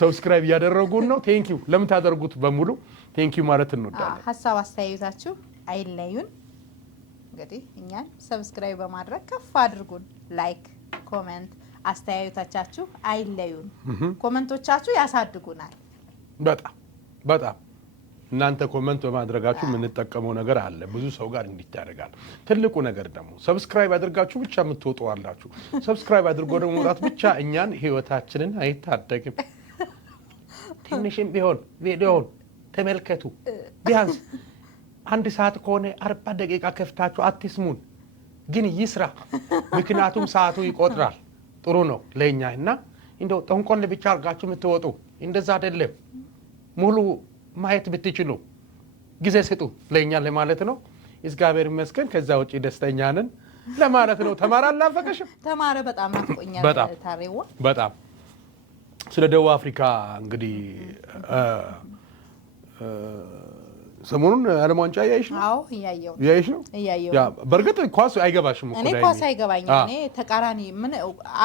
ሰብስክራይብ ያደረጉን ነው ቴንኪው ለምታደርጉት በሙሉ ቴንኪው ማለት እንወዳለን ሐሳብ አስተያየታችሁ አይለዩን እንግዲህ እኛን ሰብስክራይብ በማድረግ ከፍ አድርጉን ላይክ ኮሜንት አስተያየታችሁ አይለዩን ኮሜንቶቻችሁ ያሳድጉናል በጣም እናንተ ኮሜንት በማድረጋችሁ ምን ተጠቀመው ነገር አለ ብዙ ሰው ጋር እንዲታረጋል ትልቁ ነገር ደግሞ ሰብስክራይብ አድርጋችሁ ብቻ የምትወጡ አላችሁ ሰብስክራይብ አድርጎ ደግሞ ወጣት ብቻ እኛን ህይወታችንን አይታደግም ትንሽም ቢሆን ቪዲዮውን ተመልከቱ ቢያንስ 1 ሰዓት ከሆነ 40 ደቂቃ ከፍታችሁ አትስሙን ግን ይስራ ምክንያቱም ሰዓቱ ይቆጥራል ጥሩ ነው ለኛና እንደው ጠንቆል ብቻ አርጋችሁ የምትወጡ እንደዛ አይደለም ሙሉ ማየት ብትችሉ ጊዜ ስጡ ለኛ ለማለት ነው እግዚአብሔር ይመስገን ከዛ ውጪ ደስተኛ ነን ለማለት ነው ተማራ አላፈቀሽም ተማረ በጣም ናፍቆኛል ታሪዋ በጣም ስለ ደቡብ አፍሪካ እንግዲህ ሰሞኑን ዓለም ዋንጫ ያይሽ ነው? አዎ ያየው ያ በርግጥ ኳስ አይገባሽም እኮ እኔ ኳስ አይገባኝም እኔ ተቃራኒ ምን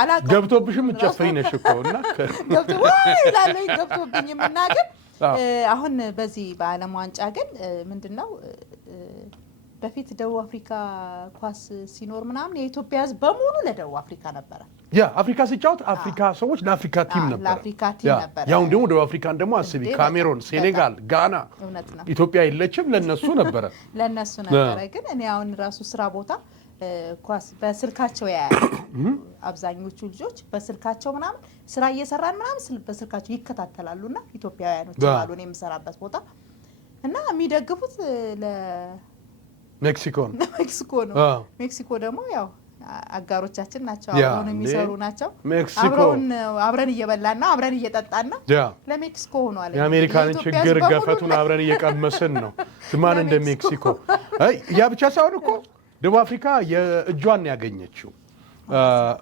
አላቀም ገብቶብሽም ጨፍሪ ነሽ እኮና ገብቶብኝምና ግን አሁን በዚህ በዓለም ዋንጫ ግን ምንድነው በፊት ደቡብ አፍሪካ ኳስ ሲኖር ምናምን የኢትዮጵያ ሕዝብ በሙሉ ለደቡብ አፍሪካ ነበር ያ አፍሪካ ሲጫወት አፍሪካ ሰዎች ለአፍሪካ ቲም ነበር ያው ደግሞ ደቡብ አፍሪካን ደግሞ አስቢ ካሜሮን ሴኔጋል ጋና ኢትዮጵያ የለችም ለነሱ ነበር ግን እኔ አሁን ራሱ ስራ ቦታ ኳስ በስልካቸው ያያል አብዛኞቹ ልጆች በስልካቸው ምናምን ስራ እየሰራን ምናምን በስልካቸው ይከታተላሉና ኢትዮጵያውያኖች አሉ እኔ የምሰራበት ቦታ እና የሚደግፉት ሜክሲኮ ነው ሜክሲኮ ደግሞ ያው አጋሮቻችን ናቸው አብረውን የሚሰሩ ናቸው አብረን እየበላና አብረን እየጠጣና ለሜክሲኮ ሆኗል የአሜሪካንን ችግር ገፈቱን አብረን እየቀመስን ነው ማን እንደ ሜክሲኮ ያ ብቻ ሳይሆን እኮ ደቡብ አፍሪካ የእጇን ያገኘችው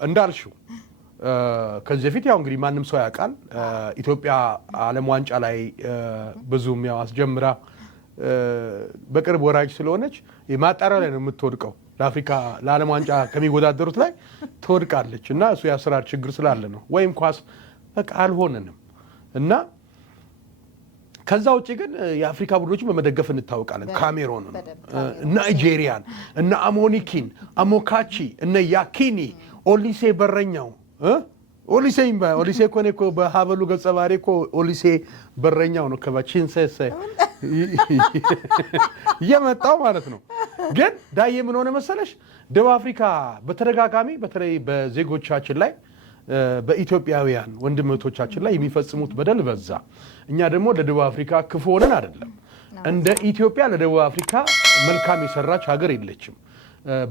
እንዳልሽው ከዚህ በፊት ያው እንግዲህ ማንም ሰው ያውቃል ኢትዮጵያ ዓለም ዋንጫ ላይ ብዙም ያው አስጀምራ በቅርብ ወራጅ ስለሆነች የማጣሪያ ላይ ነው የምትወድቀው ለአፍሪካ ለዓለም ዋንጫ ከሚወዳደሩት ላይ ትወድቃለች እና እሱ ያስራር ችግር ስላለ ነው ወይም ኳስ በቃ አልሆነንም እና ከዛ ውጪ ግን የአፍሪካ ቡድኖችን በመደገፍ እንታወቃለን ካሜሮን ናይጄሪያን እና አሞኒኪን አሞካቺ እና ያኪኒ ኦሊሴ በረኛው ኦሊሴ እኮ በሀበሉ ገጸ ባህሪ እኮ ኦሊሴ በረኛው ነው ከባቺንሴሴ የመጣው ማለት ነው ግን ዳዬ ምን ሆነ መሰለሽ ደቡብ አፍሪካ በተደጋጋሚ በተለይ በዜጎቻችን ላይ በኢትዮጵያውያን ወንድሞቻችን ላይ የሚፈጽሙት በደል በዛ እኛ ደግሞ ለደቡብ አፍሪካ ክፉ ሆነን አይደለም እንደ ኢትዮጵያ ለደቡብ አፍሪካ መልካም የሰራች ሀገር የለችም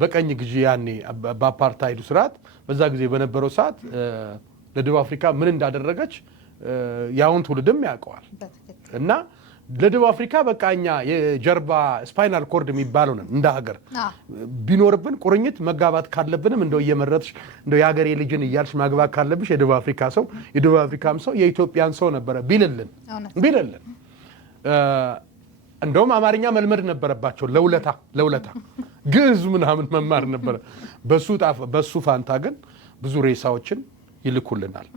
በቀኝ ግዢ ያኔ በአፓርታይዱ ስርዓት በዛ ጊዜ በነበረው ሰዓት ለደቡብ አፍሪካ ምን እንዳደረገች ያውን ትውልድም ያውቀዋል እና ለደቡብ አፍሪካ በቃኛ የጀርባ ስፓይናል ኮርድ የሚባለው ነን እንደ ሀገር ቢኖርብን ቁርኝት መጋባት ካለብንም እንደው እየመረጥሽ እንደው የሀገሬ ልጅን እያልሽ ማግባት ካለብሽ የደቡብ አፍሪካ ሰው የደቡብ አፍሪካም ሰው የኢትዮጵያን ሰው ነበረ ቢልልን እንደውም አማርኛ መልመድ ነበረባቸው ለውለታ ግዕዝ ምናምን መማር ነበረ በሱ ፋንታ ግን ብዙ ሬሳዎችን ይልኩልናል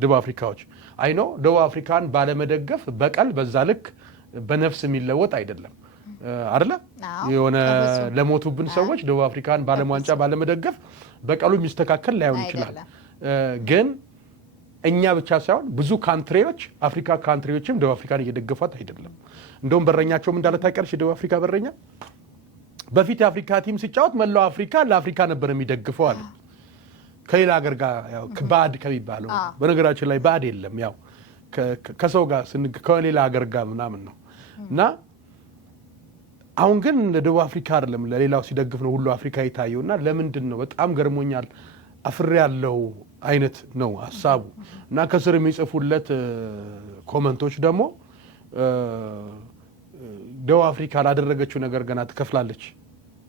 ደቡብ አፍሪካዎች አይኖ ደቡብ አፍሪካን ባለመደገፍ በቀል በዛ ልክ በነፍስ የሚለወጥ አይደለም አይደለ የሆነ ለሞቱብን ሰዎች ደቡብ አፍሪካን ባለሟንጫ ባለመደገፍ በቀሉ የሚስተካከል ላይሆን ይችላል ግን እኛ ብቻ ሳይሆን ብዙ ካንትሪዎች አፍሪካ ካንትሪዎችም ደቡብ አፍሪካን እየደገፏት አይደለም። እንደውም በረኛቸውም እንዳለ ታውቂያለሽ የደቡብ አፍሪካ በረኛ በፊት የአፍሪካ ቲም ሲጫወት መላው አፍሪካ ለአፍሪካ ነበር የሚደግፈው አለ። ከሌላ ሀገር ጋር ያው ባድ ከሚባለው በነገራችን ላይ ባድ የለም ያው ከሰው ጋር ከሌላ ሀገር ጋር ምናምን ነው እና አሁን ግን ደቡብ አፍሪካ አይደለም ለሌላው ሲደግፍ ነው ሁሉ አፍሪካ ይታየውና ለምንድን ነው በጣም ገርሞኛል አፍሬ ያለው አይነት ነው ሐሳቡ እና ከስር የሚጽፉለት ኮሜንቶች ደግሞ ደቡብ አፍሪካ ላደረገችው ነገር ገና ትከፍላለች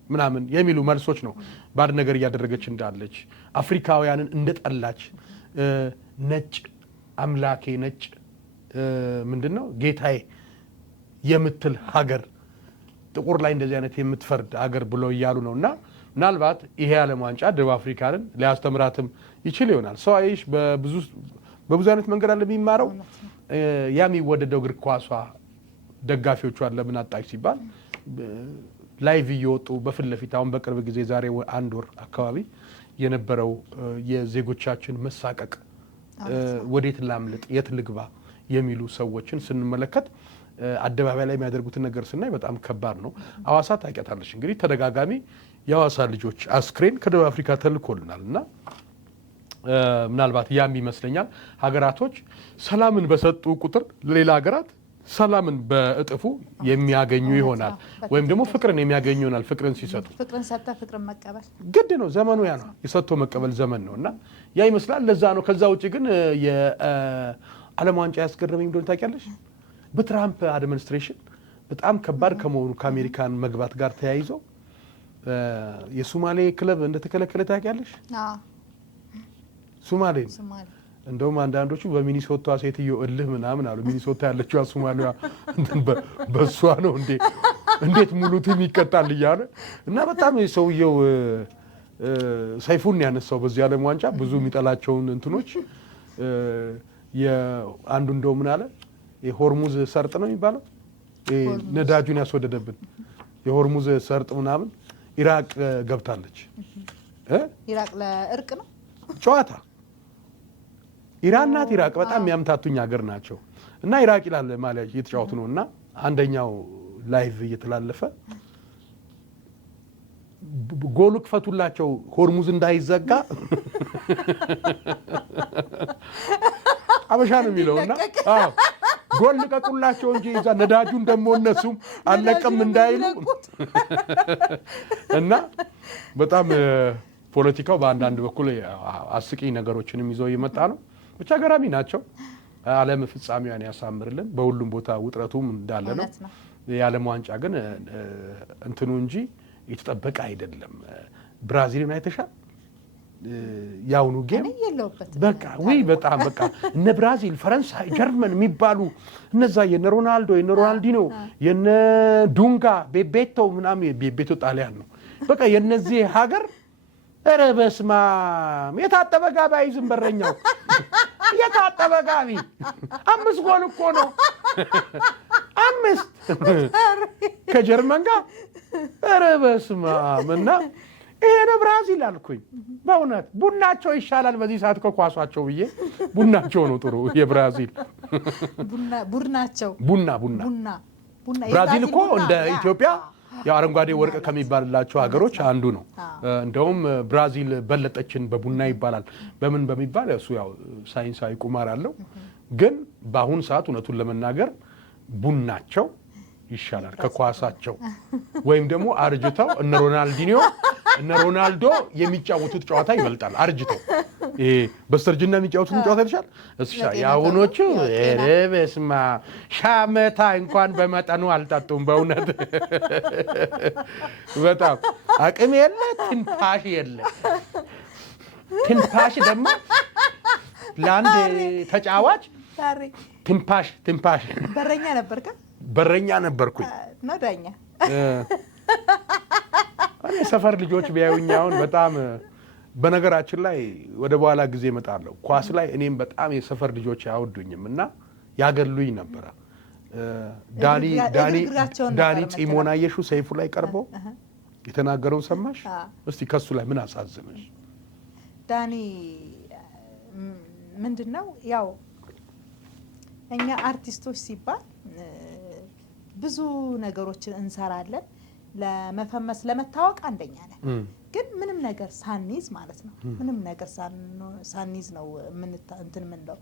ምናምን የሚሉ መልሶች ነው ባድ ነገር እያደረገች እንዳለች አፍሪካውያንን እንደጠላች ነጭ አምላኬ ነጭ ምንድነው ጌታዬ የምትል ሀገር ጥቁር ላይ እንደዚህ አይነት የምትፈርድ ሀገር ብሎ ይያሉ ነውና ምናልባት ይሄ ዓለም ዋንጫ ደቡብ አፍሪካንን ሊያስተምራትም ይችል ይሆናል ሰው አይሽ በብዙ አይነት መንገድ አለ የሚማረው ያም ይወደደው እግር ኳሷ ደጋፊዎቿን ለምን አጣች ሲባል ላይቭ እየወጡ በፊት ለፊት አሁን በቅርብ ጊዜ ዛሬ አንድ ወር አካባቢ የነበረው የዜጎቻችን መሳቀቅ ወዴት ላምልጥ የት ልግባ የሚሉ ሰዎችን ስንመለከት አደባባይ ላይ የሚያደርጉትን ነገር ስናይ በጣም ከባድ ነው። ሐዋሳ ታውቂያታለሽ እንግዲህ ተደጋጋሚ የሐዋሳ ልጆች አስክሬን ከደቡብ አፍሪካ ተልኮልናል እና ምናልባት ያም ይመስለኛል ሀገራቶች ሰላምን በሰጡ ቁጥር ለሌላ ሀገራት ሰላምን በእጥፉ የሚያገኙ ይሆናል ወይም ደግሞ ፍቅርን የሚያገኙ ይሆናል። ፍቅርን ሲሰጡ ፍቅርን ሰጥተ ፍቅርን መቀበል ግድ ነው ዘመኑ ያ ነው የሰጥቶ መቀበል ዘመን ነውና ያ ይመስላል ለዛ ነው ከዛ ውጪ ግን የዓለም ዋንጫ ያስገረመኝ እንደሆነ ታውቂያለሽ በትራምፕ አድሚኒስትሬሽን በጣም ከባድ ከመሆኑ ከአሜሪካን መግባት ጋር ተያይዞ የሶማሌ ክለብ እንደተከለከለ ታውቂያለሽ ሶማሌ እንደውም አንዳንዶቹ በሚኒሶታ ሴትዮ እልህ ምናምን አሉ ሚኒሶታ ያለችው ሶማሊያ በሷ ነው እንዴት ሙሉ ቲም ይቀጣል እያለ እና በጣም ሰውየው ሰይፉን ያነሳው በዚህ ዓለም ዋንጫ ብዙ የሚጠላቸውን እንትኖች የአንዱ እንደው ምን አለ የሆርሙዝ ሰርጥ ነው የሚባለው ነዳጁን ያስወደደብን የሆርሙዝ ሰርጥ ምናምን ኢራቅ ገብታለች ኢራቅ ለእርቅ ነው ጨዋታ ኢራንና ኢራቅ በጣም የሚያምታቱኝ ሀገር ናቸው እና ኢራቅ ይላል ማሊያ እየተጫወቱ ነውና አንደኛው ላይቭ እየተላለፈ ጎሉ ክፈቱላቸው ሆርሙዝ እንዳይዘጋ አበሻ ነው የሚለውና አዎ ጎል ልቀቁላቸው እንጂ እዛ ነዳጁን ደግሞ እነሱም አለቀም እንዳይሉ እና በጣም ፖለቲካው በአንዳንድ በኩል አስቂኝ ነገሮችንም ይዘው እየመጣ ነው ብቻ ገራሚ ናቸው ዓለም ፍጻሜዋን ያሳምርልን በሁሉም ቦታ ውጥረቱም እንዳለ ነው የዓለም ዋንጫ ግን እንትኑ እንጂ የተጠበቀ አይደለም ብራዚልን አይተሻል ያውኑ ጌም በቃ ወይ በጣም በቃ እነ ብራዚል ፈረንሳይ ጀርመን የሚባሉ እነዛ የነ ሮናልዶ የነ ሮናልዲኖ የነ ዱንጋ ቤቤቶ ምናምን ቤቤቶ ጣሊያን ነው በቃ የነዚህ ሀገር ኧረ በስመ አብ የታጠበ ጋቢ አይዝም በረኛው የታጠበ ጋቢ 5 ጎል እኮ ነው 5 ከጀርመን ጋር ኧረ በስመ አብ እና ይሄ ነው ብራዚል አልኩኝ በእውነት ቡናቸው ይሻላል በዚህ ሰዓት ከኳሷቸው ብዬ ቡናቸው ነው ጥሩ የብራዚል ቡና ብራዚል እኮ እንደ ኢትዮጵያ ያው አረንጓዴ ወርቅ ከሚባልላቸው ሀገሮች አንዱ ነው እንደውም ብራዚል በለጠችን በቡና ይባላል በምን በሚባል እሱ ያው ሳይንሳዊ ቁማር አለው ግን በአሁን ሰዓት እውነቱን ለመናገር ቡናቸው ይሻላል ከኳሳቸው ወይም ደግሞ አርጅተው እነ ሮናልዲኒዮ እነ ሮናልዶ የሚጫወቱት ጨዋታ ይበልጣል አርጅተው በስተርጅና የሚጫወቱት ጨዋታ ይሻል እሺ ያውኖቹ በስማ ሻመታ እንኳን በመጠኑ አልጣጡም በእውነት በጣም አቅም የለ ትንፋሽ የለ ትንፋሽ ደግሞ ለአንድ ተጫዋች ትንፋሽ በረኛ ነበርኩኝ ነው ዳኛ እኔ ሰፈር ልጆች ቢያዩኝ አሁን በጣም በነገራችን ላይ ወደ በኋላ ጊዜ እመጣለሁ ኳስ ላይ እኔም በጣም የሰፈር ልጆች አያወዱኝም እና ያገሉኝ ነበር ዳኒ ፂሞና አየሹ ሰይፉ ላይ ቀርቦ የተናገረው ሰማሽ እስቲ ከሱ ላይ ምን አሳዘነሽ ዳኒ ምንድነው ያው እኛ አርቲስቶች ሲባል ብዙ ነገሮችን እንሰራለን ለመፈመስ ለመታወቅ አንደኛ ነን ግን ምንም ነገር ሳንይዝ ማለት ነው ምንም ነገር ሳንይዝ ነው እንትን ምንለው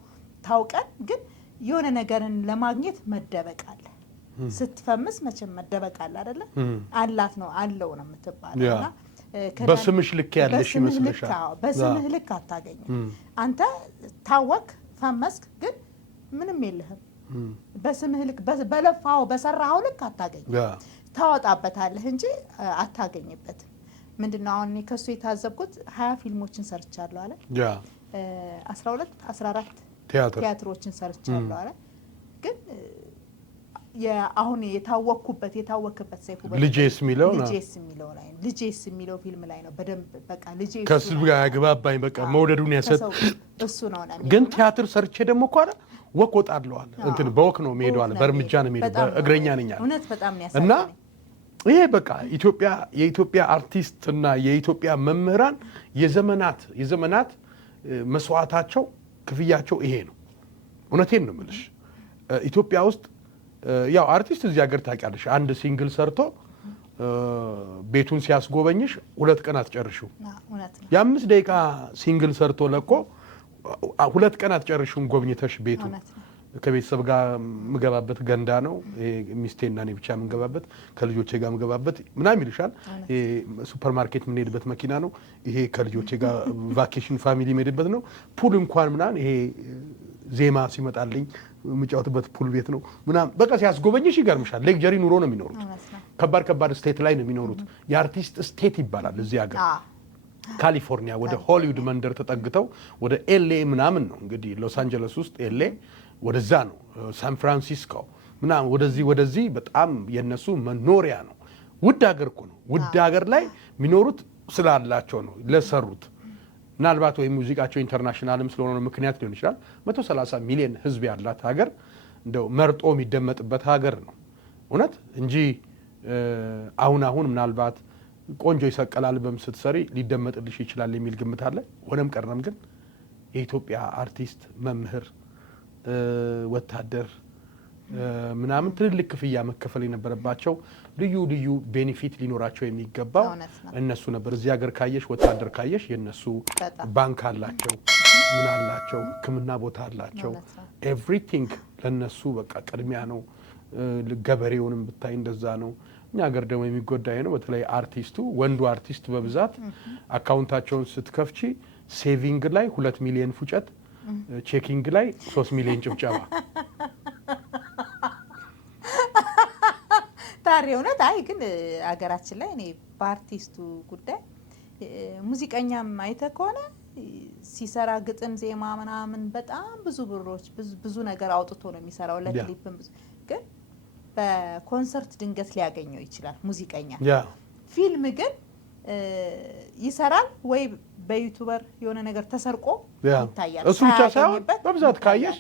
ታውቀን ግን የሆነ ነገርን ለማግኘት መደበቅ አለ ስትፈምስ መቼም መደበቅ አለ አይደለ አላት ነው አለው ነው የምትባለውና በስምሽ ልክ ያለሽ ይመስልሻል በስምህ ልክ አታገኝም አንተ ታወቅ ፈመስክ ግን ምንም የለህም በስምህ ልክ በለፋው በሰራው ልክ አታገኝም ታወጣበታለህ እንጂ አታገኝበትም ምንድነው አሁን ከሱ የታዘብኩት 20 ፊልሞችን ሰርቻለሁ አለ 12 14 ቲያትሮችን ሰርቻለሁ አለ ግን አሁን የታወቅኩበት ሰይፉ ልጄስ የሚለው ላይ ልጄስ የሚለው ፊልም ላይ ነው በደንብ በቃ ልጄስ ከስብ ጋር ያግባባኝ በቃ መውደዱን ያሰጥ እሱ ነው ግን ቲያትር ሰርቼ ደግሞ ቆራ ወክ ወጣለዋል እንትን በወክ ነው የሚሄደው አለ በእርምጃ ነው የሚሄደው እግረኛ ነኝ እውነት በጣም ያሳዝናል እና ይሄ በቃ የኢትዮጵያ አርቲስት እና የኢትዮጵያ መምህራን የዘመናት መስዋዕታቸው ክፍያቸው ይሄ ነው እውነቴን ነው የምልሽ ኢትዮጵያ ውስጥ ያው አርቲስት እዚህ ሀገር ታውቂያለሽ አንድ ሲንግል ሰርቶ ቤቱን ሲያስጎበኝሽ 2 ቀን አትጨርሺው የ5 ደቂቃ ሲንግል ሰርቶ ለቆ 2 ቀን አትጨርሺውም ጎብኝተሽ ቤቱን ከቤተሰብ ጋር ምገባበት ገንዳ ነው ሚስቴና እኔ ብቻ ምንገባበት ከልጆቼ ጋር ምገባበት ምናምን ይልሻል ሱፐርማርኬት ምንሄድበት መኪና ነው ይሄ ከልጆቼ ጋር ቫኬሽን ፋሚሊ ምሄድበት ነው ፑል እንኳን ምናምን ይሄ ዜማ ሲመጣልኝ ምጫወትበት ፑል ቤት ነው ምናምን በቃ ሲያስጎበኝሽ ይገርምሻል ሌክጀሪ ኑሮ ነው የሚኖሩት ከባድ ስቴት ላይ ነው የሚኖሩት የአርቲስት ስቴት ይባላል እዚህ ሀገር ካሊፎርኒያ ወደ ሆሊውድ መንደር ተጠግተው ወደ ኤልኤ ምናምን ነው እንግዲህ ሎስ አንጀለስ ውስጥ ኤልኤ ወደዛ ነው ሳን ፍራንሲስኮ ምናምን ወደዚህ በጣም የነሱ መኖሪያ ነው ውድ ሀገር እኮ ነው ውድ ሀገር ላይ የሚኖሩት ስላላቸው ነው ለሰሩት ምናልባት ወይ ሙዚቃቸው ኢንተርናሽናልም ስለሆነ ምክንያት ሊሆን ይችላል 130 ሚሊዮን ህዝብ ያላት ሀገር እንደው መርጦ የሚደመጥበት ሀገር ነው እውነት እንጂ አሁን ምናልባት ቆንጆ ይሰቀላል በምስትሰሪ ሊደመጥልሽ ይችላል የሚል ግምት አለ ሆነም ቀረም ግን የኢትዮጵያ አርቲስት መምህር ወታደር ምናምን ትልልቅ ክፍያ መከፈል የነበረባቸው ልዩ ቤኔፊት ሊኖራቸው የሚገባው እነሱ ነበር እዚህ ሀገር ካየሽ ወታደር ካየሽ የነሱ ባንክ አላቸው ምን አላቸው ህክምና ቦታ አላቸው ኤቭሪቲንግ ለነሱ በቃ ቅድሚያ ነው ገበሬውንም ብታይ እንደዛ ነው እኛ ሀገር ደግሞ የሚጎዳይ ነው በተለይ አርቲስቱ ወንዱ አርቲስት በብዛት አካውንታቸውን ስትከፍቺ ሴቪንግ ላይ 2 ሚሊዮን ፉጨት ቼኪንግ ላይ 3 ሚሊዮን ጭብጨባ ታሪ እውነት አይ ግን አገራችን ላይ እኔ በአርቲስቱ ጉዳይ ሙዚቀኛም አይተህ ከሆነ ሲሰራ ግጥም ዜማ ምናምን በጣም ብዙ ብሮች ብዙ ነገር አውጥቶ ነው የሚሰራው ለክሊፕም ግን በኮንሰርት ድንገት ሊያገኘው ይችላል ሙዚቀኛ ፊልም ግን ይሰራል ወይ በዩቲዩበር የሆነ ነገር ተሰርቆ ይታያል እሱ ብቻ ሳይሆን በብዛት ካየሽ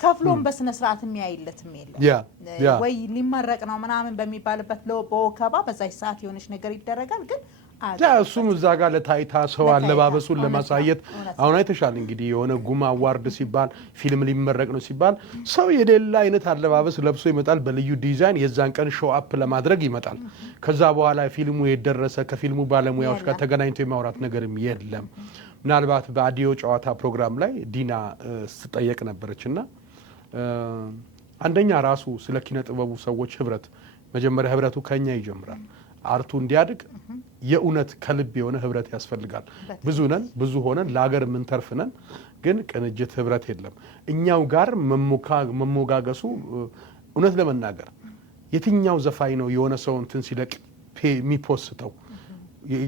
ከፍሎም በስነ ስርዓት የሚያይለትም የለም ወይ ሊመረቅ ነው ምናምን በሚባልበት በወከባ በዛች ሰዓት የሆነች ነገር ይደረጋል ግን እሱም እዛ ጋር ለታይታ ሰው አለባበሱን ለማሳየት አሁን አይተሻል እንግዲህ የሆነ ጉማ አዋርድ ሲባል ፊልም ሊመረቅ ነው ሲባል ሰው የሌላ አይነት አለባበስ ለብሶ ይመጣል በልዩ ዲዛይን የዛን ቀን ሾው አፕ ለማድረግ ይመጣል ከዛ በኋላ ፊልሙ የደረሰ ከፊልሙ ባለሙያዎች ጋር ተገናኝቶ የማውራት ነገርም የለም ምናልባት በአዲዮ ጨዋታ ፕሮግራም ላይ ዲና ስትጠየቅ ነበረችና አንደኛ ራሱ ስለ ኪነ ጥበቡ ሰዎች ህብረት መጀመሪያ ህብረቱ ከኛ ይጀምራል አርቱ እንዲያድግ የኡነት ከልብ የሆነ ህብረት ያስፈልጋል ብዙ ሆነን ለሀገር ምንተርፍነን ግን ቅንጅት ህብረት የለም እኛው ጋር መሞጋገሱ እውነት ለመናገር የትኛው ዘፋኝ ነው የሆነ ሰው እንትን ሲለቅ የሚፖስተው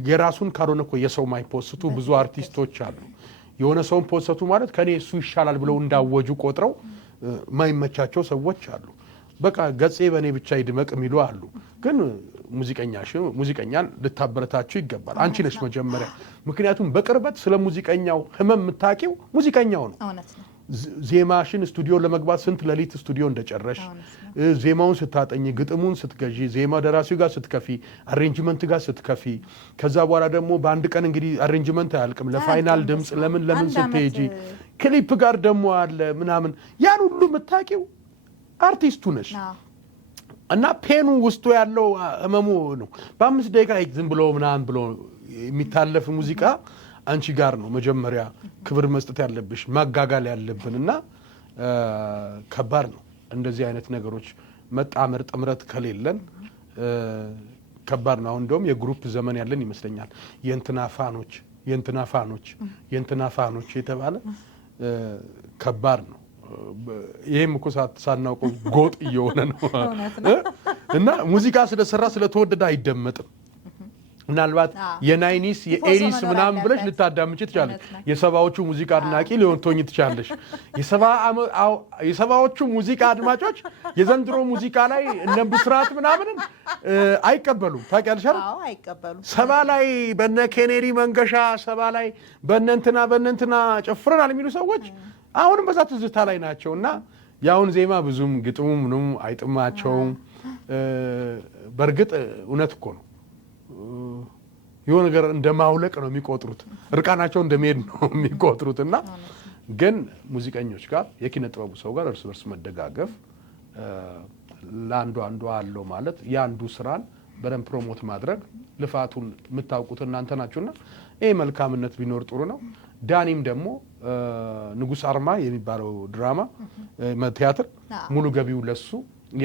የራሱን ካልሆነ እኮ የሰው ማይፖስቱ ብዙ አርቲስቶች አሉ የሆነ ሰውን ፖስተቱ ማለት ከኔ እሱ ይሻላል ብለው እንዳወጁ ቆጥረው ማይመቻቸው ሰዎች አሉ በቃ ገጼ በኔ ብቻ ይድመቅ የሚሉ አሉ ግን ሙዚቀኛን ልታበረታችሁ ይገባል አንቺ ነሽ መጀመሪያ ምክንያቱም በቅርበት ስለ ሙዚቀኛው ህመም የምታውቂው ሙዚቀኛው ነው ዜማሽን ስቱዲዮ ለመግባት ስንት ሌሊት ስቱዲዮ እንደጨረሽ ዜማውን ስታጠኝ ግጥሙን ስትገዢ ዜማ ደራሲው ጋር ስትከፊ አሬንጅመንት ጋር ስትከፊ ከዛ በኋላ ደግሞ በአንድ ቀን እንግዲህ አሬንጅመንት አያልቅም ለፋይናል ድምጽ ለምን ስትሄጂ ክሊፕ ጋር ደግሞ አለ ምናምን ያን ሁሉ የምታውቂው አርቲስቱ ነሽ እና ፔኑ ውስጡ ያለው ህመሙ ነው በ5 ደቂቃ ዝም ብሎ ምናምን ብሎ የሚታለፍ ሙዚቃ አንቺ ጋር ነው መጀመሪያ ክብር መስጠት ያለብሽ ማጋጋል ያለብንና ከባድ ነው እንደዚህ አይነት ነገሮች መጣመር ጥምረት ከሌለን ከባድ ነው አሁን እንደውም የግሩፕ ዘመን ያለን ይመስለኛል የእንትና ፋኖች የተባለ ከባድ ነው ይሄም እኮ ሳናውቀው ጎጥ እየሆነ ነው እና ሙዚቃ ስለሰራ ስለተወደደ አይደመጥም ምናልባት የናይኒስ የኤሪስ ምናምን ብለሽ ልታዳምጪ ትችላለሽ የሰባዎቹ ሙዚቃ አድናቂ ሊሆንቶኝ ትችላለሽ የሰባዎቹ ሙዚቃ አድማጮች የዘንድሮ ሙዚቃ ላይ እነ ብስራት ምናምን አይቀበሉም ታውቂያለሽ አይደል አዎ አይቀበሉም ሰባ ላይ በነ ኬኔዲ መንገሻ ሰባ ላይ በእነንትና ጨፍረናል የሚሉ ሰዎች አሁንም በዛ ትዝታ ላይ ናቸውና ያውን ዜማ ብዙም ግጥሙ ምንም አይጥማቸውም በርግጥ እውነት እኮ ነው የሆነ ነገር እንደማውለቅ ነው የሚቆጥሩት እርቃናቸው እንደሚሄድ ነው የሚቆጥሩትና ግን ሙዚቀኞች ጋር የኪነ ጥበቡ ሰው ጋር እርስ በርስ መደጋገፍ ለአንዱ አለው ማለት ያንዱ ስራን በደንብ ፕሮሞት ማድረግ ልፋቱን የምታውቁት እናንተ ናችሁና ይሄ መልካምነት ቢኖር ጥሩ ነው ዳኒም ደግሞ ንጉስ አርማ የሚባለው ድራማ ቲያትር ሙሉ ገቢው ለሱ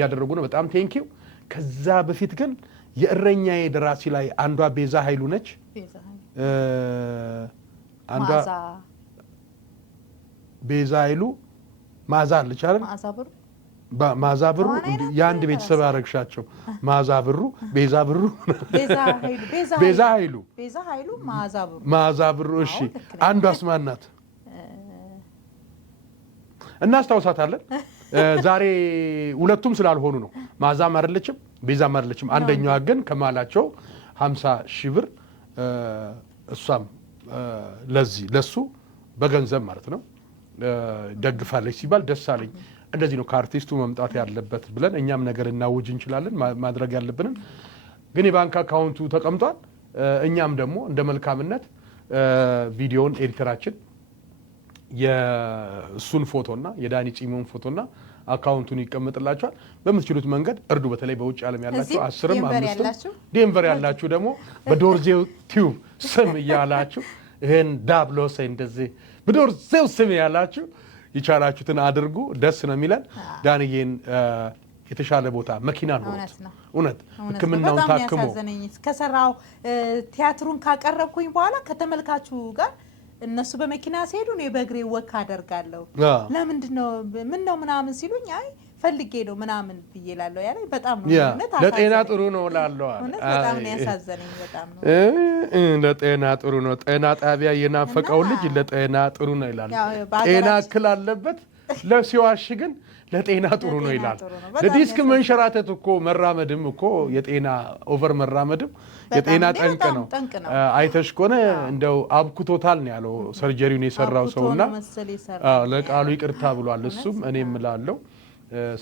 ያደረጉ ነው በጣም ቴንኪው ከዛ በፊት ግን የእረኛዬ ደራሲ ላይ አንዷ ቤዛ ኃይሉ ነች አንዷ ቤዛ ኃይሉ ማዛ አለች አይደል ማዛ ብሩ የአንድ ቤተሰብ ያረግሻቸው ማዛ ብሩ ቤዛ ኃይሉ ማዛ ብሩ እሺ አንዷ አስማናት እናስታውሳታለን ዛሬ ሁለቱም ስላልሆኑ ነው ማዛም አይደለችም ቤዛም አይደለችም አንደኛዋ ግን ከማላቸው 50,000 ብር እሷም ለሱ በገንዘብ ማለት ነው ደግፋለች ሲባል ደስ አለኝ እንደዚህ ነው ከአርቲስቱ መምጣት ያለበት ብለን እኛም ነገር እናውጅ እንችላለን ማድረግ ያለብንን ግን የባንክ አካውንቱ ተቀምጧል እኛም ደግሞ እንደ መልካምነት ቪዲዮን ኤዲተራችን የሱን ፎቶና የዳኒ ጺሞን ፎቶና አካውንቱን ይቀመጥላችኋል በምትችሉት መንገድ እርዱ በተለይ በውጭ ዓለም ያላችሁ 10 5 ዴንቨር ያላችሁ ደግሞ በዶርዜው ቲዩብ ስም ያላችሁ ይሄን ዳብሎስ እንደዚህ በዶርዜው ስም ያላችሁ ይቻላችሁትን አድርጉ ደስ ነው የሚለን ዳንዬን የተሻለ ቦታ መኪና ነው እውነት ህክምናውን ታክሞ ከሰራው ቲያትሩን ካቀረብኩኝ በኋላ ከተመልካቹ ጋር እነሱ በመኪና ሲሄዱ ነው በእግሬ ወክ አደርጋለሁ ለምንድነው ምን ነው ምናምን ሲሉኝ አይ ፈልጌ ነው ምናምን ብዬላለሁ ያለኝ በጣም ነው እውነት ለጤና ጥሩ ነው ላለው በጣም ነው ያሳዘነኝ በጣም ነው ለጤና ጥሩ ነው ጤና ጣቢያ የናፈቀው ልጅ ለጤና ጥሩ ነው ይላል ጤና እክል አለበት ለሲዋሽ ግን ለጤና ጥሩ ነው ይላል ለዲስክ መንሸራተት እኮ መራመድም እኮ የጤና ኦቨር መራመድም የጤና ጠንቅ ነው አይተሽ ከሆነ እንደው አብኩቶታል ነው ያለው ሰርጀሪውን የሰራው ሰውና ለቃሉ ይቅርታ ብሏል እሱም እኔም እላለሁ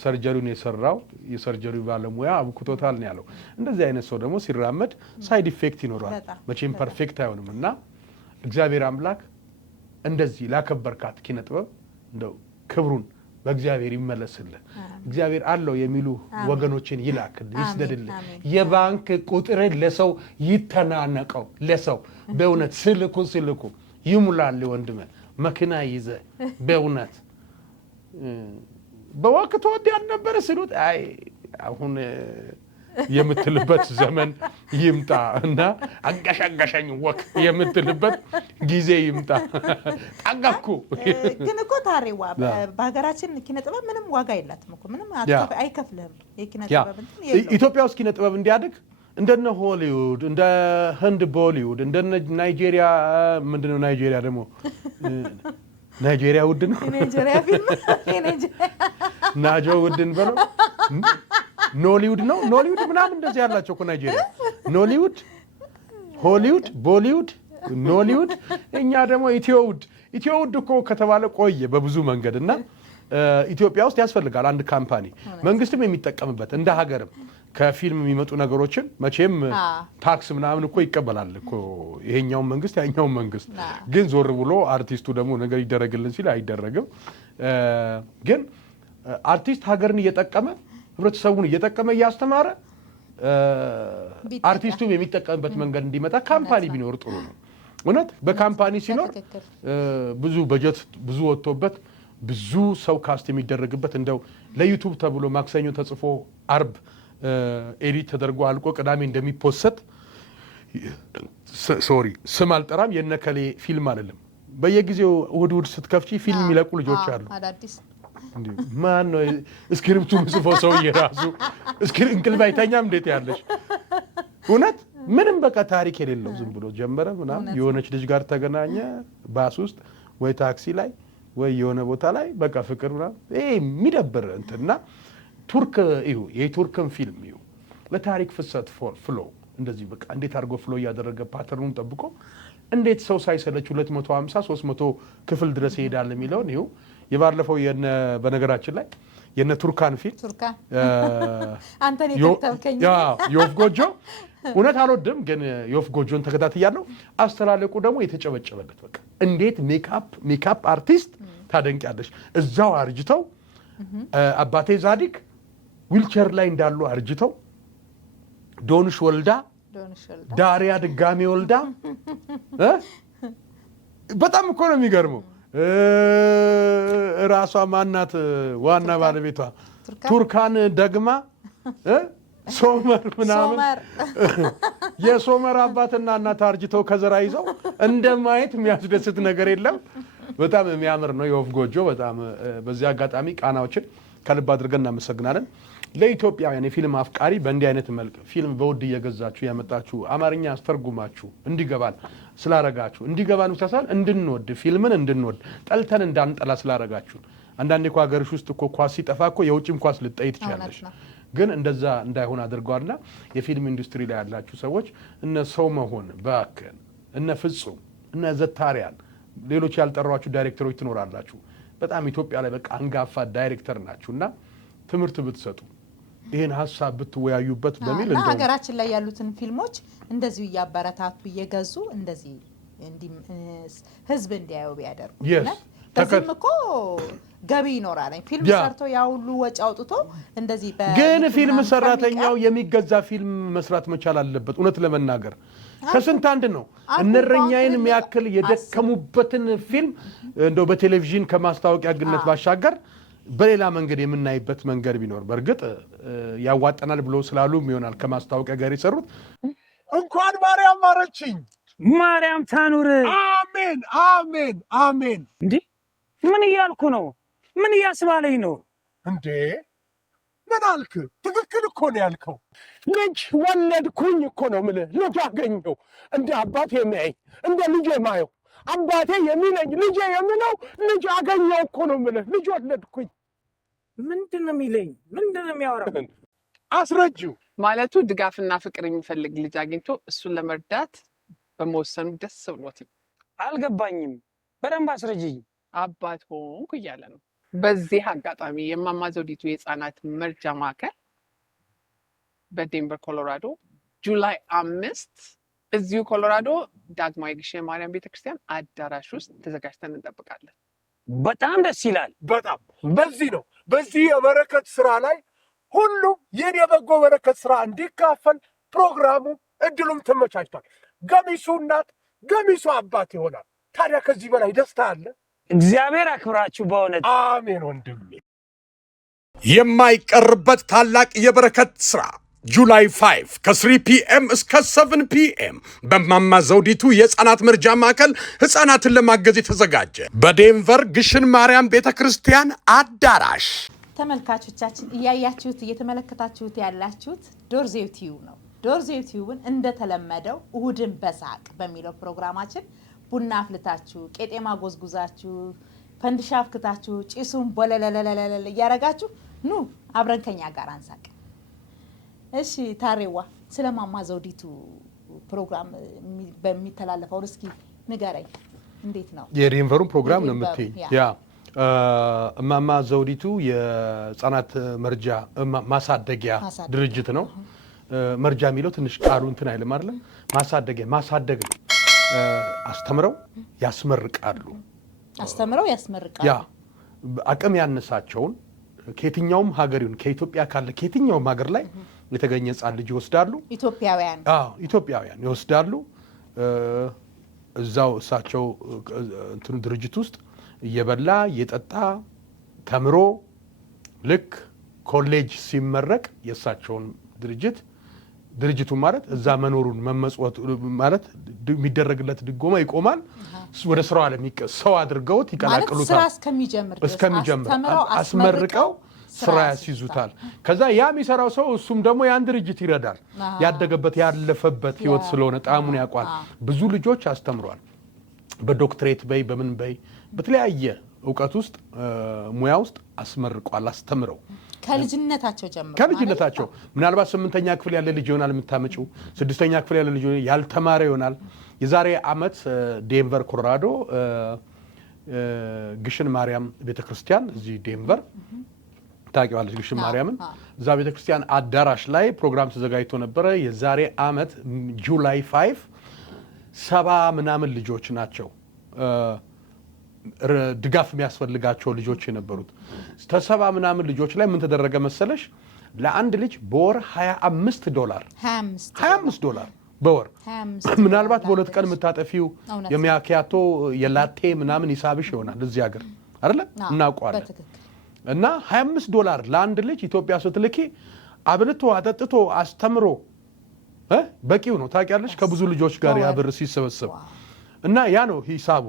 ሰርጀሪውን የሰራው የሰርጀሪው ባለሙያ አብኩቶታል ነው ያለው እንደዚህ አይነት ሰው ደግሞ ሲራመድ ሳይድ ኢፌክት ይኖራል መቼም ፐርፌክት አይሆንምና እግዚአብሔር አምላክ እንደዚህ ላከበርካት ኪነ ጥበብ እንደው ክብሩን በእግዚአብሔር ይመለስልህ እግዚአብሔር አለው የሚሉ ወገኖችን ይላክል ይስደድልህ የባንክ ቁጥር ለሰው ይተናነቀው ለሰው በእውነት ስልኩ ይሙላል ወንድም መኪና ይዘ በእውነት በወቅቱ ወድ ያልነበረ ሲሉት አይ አሁን የምትልበት ዘመን ይምጣ እና አንጋሻኝ ወክ የምትልበት ጊዜ ይምጣ ታጋኩ ግን እኮ ታሪዋ በሀገራችን ኪነ ጥበብ ምንም ዋጋ የላትም እኮ ምንም አይከፍልህም የኪነ ጥበብ ኢትዮጵያ ውስጥ ኪነ ጥበብ እንዲያድግ እንደነ ሆሊውድ እንደ ህንድ ቦሊውድ እንደነ ናይጄሪያ ምንድነው ናይጄሪያ ደግሞ ናይጄሪያ ውድ ነው ናይጄሪያ ፊልም ናጆ ውድን በለው ኖሊውድ ነው ኖሊውድ ምናምን እንደዚህ ያላቸው እኮ ናይጄሪያ ኖሊውድ ሆሊውድ ቦሊውድ ኖሊውድ እኛ ደግሞ ኢትዮውድ እኮ ከተባለ ቆየ በብዙ መንገድና ኢትዮጵያ ውስጥ ያስፈልጋል አንድ ካምፓኒ መንግስትም የሚጠቀምበት እንደ ሀገርም ከፊልም የሚመጡ ነገሮችን መቼም ታክስ ምናምን እኮ ይቀበላል እኮ ይሄኛው መንግስት ያኛው መንግስት ግን ዞር ብሎ አርቲስቱ ደግሞ ነገር ይደረግልን ሲል አይደረግም ግን አርቲስት ሀገርን እየጠቀመ ህብረተሰቡን እየጠቀመ ያስተማረ አርቲስቱም የሚጠቀምበት መንገድ እንዲመጣ ካምፓኒ ቢኖር ጥሩ ነው እውነት በካምፓኒ ሲኖር ብዙ በጀት ብዙ ወጥቶበት ብዙ ሰው ካስት የሚደረግበት እንደው ለዩቲዩብ ተብሎ ማክሰኞ ተጽፎ አርብ ኤዲት ተደርጎ አልቆ ቅዳሜ እንደሚፖሰት ሶሪ ስም አልጠራም የነከሌ ፊልም አይደለም በየጊዜው እሁድ ስትከፍቺ ፊልም የሚለቁ ልጆች አሉ አዳዲስ ማን ነው ስክሪፕቱን ጽፎ ሰው ይራሱ እንቅልፍ አይተኛም እንዴት ያለሽ እውነት ምንም በቃ ታሪክ የሌለው ዝም ብሎ ጀመረ ምናምን የሆነች ልጅ ጋር ተገናኘ ባስ ውስጥ ወይ ታክሲ ላይ ወይ የሆነ ቦታ ላይ በቃ ፍቅር ምናምን የሚደብር እንትና ቱርክ ይሁ የቱርክን ፊልም ይሁ ለታሪክ ፍሰት ፍሎ እንደዚህ በቃ እንዴት አድርጎ ፍሎ ያደረገ ፓተርኑን ጠብቆ እንዴት ሰው ሳይሰለች 250 300 ክፍል ድረስ ይሄዳል የሚለውን ይሁ የባለፈው በነገራችን ላይ የነ ቱርካን ፊልም ቱርካን አንተን ይተከተከኝ ዮፍ ጎጆ እውነት አልወድም ግን ዮፍ ጎጆን ተከታትያለሁ አስተላለቁ ደግሞ የተጨበጨበለት በቃ እንዴት ሜካፕ አርቲስት ታደንቂያለሽ እዛው አርጅተው አባቴ ዛዲክ ዊልቸር ላይ እንዳሉ አርጅተው ዶንሽ ወልዳ ዳሪያ ድጋሜ ወልዳ በጣም እኮ ነው የሚገርመው ራሷ ማናት ዋና ባለቤቷ ቱርካን ደግማ ሶመር ምናምን የሶመር አባትና እናት አርጅተው ከዘራ ይዘው እንደማየት የሚያስደስት ነገር የለም በጣም የሚያምር ነው የወፍ ጎጆ በጣም በዚህ አጋጣሚ ቃናዎችን ከልብ አድርገን እናመሰግናለን ለኢትዮጵያውያን የፊልም አፍቃሪ በእንዲህ አይነት መልክ ፊልም በውድ እየገዛችሁ ያመጣችሁ አማርኛ አስተርጉማችሁ እንዲገባን ስላረጋችሁ እንዲገባን ተሳል እንድንወድ ፊልምን እንድንወድ ጠልተን እንዳንጠላ ስላረጋችሁ አንዳንዴ እኮ ሀገርሽ ውስጥ እኮ ኳስ ሲጠፋ እኮ የውጭም ኳስ ልጠይ ትችላለሽ ግን እንደዛ እንዳይሆን አድርገዋልና የፊልም ኢንዱስትሪ ላይ ያላችሁ ሰዎች እነ ሰው መሆን ባከን እነ ፍጹም እነ ዘታሪያን ሌሎች ያልጠራችሁ ዳይሬክተሮች ትኖራላችሁ በጣም ኢትዮጵያ ላይ በቃ አንጋፋ ዳይሬክተር ናችሁና ትምህርት ብትሰጡ ይሄን ሀሳብ ብትወያዩበት በሚል እንደው ሀገራችን ላይ ያሉትን ፊልሞች እንደዚህ ያባራታቱ እየገዙ እንደዚህ ህዝብ እንዲያዩ ቢያደርጉ ከዚህም እኮ ገቢ ይኖራል ፊልም ሰርቶ ያውሉ ወጪ አውጥቶ እንደዚህ ግን ፊልም ሰራተኛው የሚገዛ ፊልም መስራት መቻል አለበት እውነት ለመናገር ከስንት አንድ ነው እነረኛዬን የሚያክል የደከሙበትን ፊልም እንደው በቴሌቪዥን ከማስታወቂያ ግነት ባሻገር በሌላ መንገድ የምናይበት መንገድ ቢኖር በርግጥ ያዋጣናል ብሎ ስላሉም ይሆናል ከማስታወቂያ ጋር ይሰሩት እንኳን ማርያም ማረችኝ ማርያም ታኑር አሜን አሜን አሜን እንዴ ምን እያልኩ ነው ምን እያስባለኝ ነው እንዴ ምን አልክ ትክክል እኮ ነው ያልከው ልጅ ወለድኩኝ እኮ ነው የምልህ ልጅ አገኘው እንደ አባቴ የሚያየኝ እንደ ልጄ ማየው አባቴ የሚለኝ ልጄ የሚለው ልጅ አገኘው እኮ ነው የምልህ ልጅ ወለድኩኝ ምንድን ነው የሚለኝ ምንድን ነው የሚያወራው አስረጂው ማለቱ ድጋፍና ፍቅር የሚፈልግ ልጅ አግኝቶ እሱን ለመርዳት በመወሰኑ ደስ ብሎት አልገባኝም በደንብ አስረጂኝ አባት ሆንኩ እያለ ነው በዚህ አጋጣሚ የማማ ዘውዲቱ የህፃናት መርጃ ማዕከል በዴንቨር ኮሎራዶ ጁላይ 5 እዚሁ ኮሎራዶ ዳግማዊ ግሸን ማርያም ቤተክርስቲያን አዳራሽ ውስጥ ተዘጋጅተን እንጠብቃለን በጣም ደስ ይላል በጣም በዚህ የበረከት ስራ ላይ ሁሉም የኔ የበጎ በረከት ስራ እንዲካፈል ፕሮግራሙ እድሉም ተመቻችቷል ገሚሱ እናት ገሚሱ አባት ይሆናል ታዲያ ከዚህ በላይ ደስታ አለ እግዚአብሔር አክብራችሁ በእውነት አሜን ወንድሜ የማይቀርበት ታላቅ የበረከት ስራ ጁላይ 5 ከ3 ፒኤም እስከ 7 ፒኤም በማማ ዘውዲቱ የህፃናት መርጃ ማዕከል ህፃናትን ለማገዝ የተዘጋጀ በዴንቨር ግሽን ማርያም ቤተክርስቲያን አዳራሽ ተመልካቾቻችን እያያችሁት እየተመለከታችሁት ያላችሁት ዶርዜው ቲዩብ ነው ዶርዜው ቲዩብን እንደተለመደው እሁድን በሳቅ በሚለው ፕሮግራማችን ቡና አፍልታችሁ ቄጤማ ጎዝጉዛችሁ ፈንድሻ አፍክታችሁ ጪሱን ቦለለለለለ ያረጋችሁ ኑ አብረን ከኛ ጋር አንሳቅ እሺ ታሬዋ ስለማማ ዘውዲቱ ፕሮግራም በሚተላለፈው እስኪ ንገረኝ እንዴት ነው የዴንቨሩን ፕሮግራም ነው የምትይ? ያ እማማ ዘውዲቱ የህፃናት መርጃ ማሳደጊያ ድርጅት ነው። መርጃ የሚለው ትንሽ ቃሉ እንትን አይልም አይደለም። ማሳደጊያ ማሳደግ ነው። አስተምረው ያስመርቃሉ። አስተምረው ያስመርቃሉ። ያ አቅም ያነሳቸውን ከየትኛውም ሀገር ይሁን ከኢትዮጵያ ካለ ከየትኛውም ሀገር ላይ የተገኘ ህፃን ልጅ ይወስዳሉ። ኢትዮጵያውያን ይወስዳሉ። እዛው እሳቸው እንትኑ ድርጅት ውስጥ እየበላ እየጠጣ ተምሮ ልክ ኮሌጅ ሲመረቅ የእሳቸውን ድርጅቱ ማለት እዛ መኖሩን መመጽወት ማለት የሚደረግለት ድጎማ ይቆማል። ወደ ስራው ዓለም ሰው አድርገውት ይቀላቅሉታል። ስራ እስከሚጀምር አስመርቀው ስራ ያስይዙታል። ከዛ ያ የሚሰራው ሰው እሱም ደግሞ ያን ድርጅት ይረዳል። ያደገበት ያለፈበት ህይወት ስለሆነ ጣዕሙን ያውቋል። ብዙ ልጆች አስተምሯል። በዶክትሬት በይ በምን በይ በተለያየ እውቀት ውስጥ ሙያ ውስጥ አስመርቋል። አስተምረው ከልጅነታቸው ምናልባት 8ኛ ክፍል ያለ ልጅ ይሆናል የምታመጪው፣ 6ኛ ክፍል ያለ ልጅ ያልተማረ ይሆናል። የዛሬ አመት ዴንቨር ኮሎራዶ ግሽን ማርያም ቤተክርስቲያን እዚህ ዴንቨር ታውቂዋለሽ ግሽን ማርያምን? እዛ ቤተክርስቲያን አዳራሽ ላይ ፕሮግራም ተዘጋጅቶ ነበረ። የዛሬ አመት ጁላይ 5 70 ምናምን ልጆች ናቸው ድጋፍ የሚያስፈልጋቸው ልጆች የነበሩት። ተሰባ ምናምን ልጆች ላይ ምን ተደረገ መሰለሽ? ለአንድ ልጅ በወር $25 በወር ምናልባት በሁለት ቀን የምታጠፊው የሚያኪያቶ የላቴ ምናምን ሂሳብሽ ይሆናል እዚህ ሀገር አይደለ? እናውቀዋለን። እና $25 ለአንድ ልጅ ኢትዮጵያ ስትልኪ አብልቶ አጠጥቶ አስተምሮ በቂው ነው። ታውቂያለሽ ከብዙ ልጆች ጋር ያ ብር ሲሰበሰብ እና ያ ነው ሂሳቡ።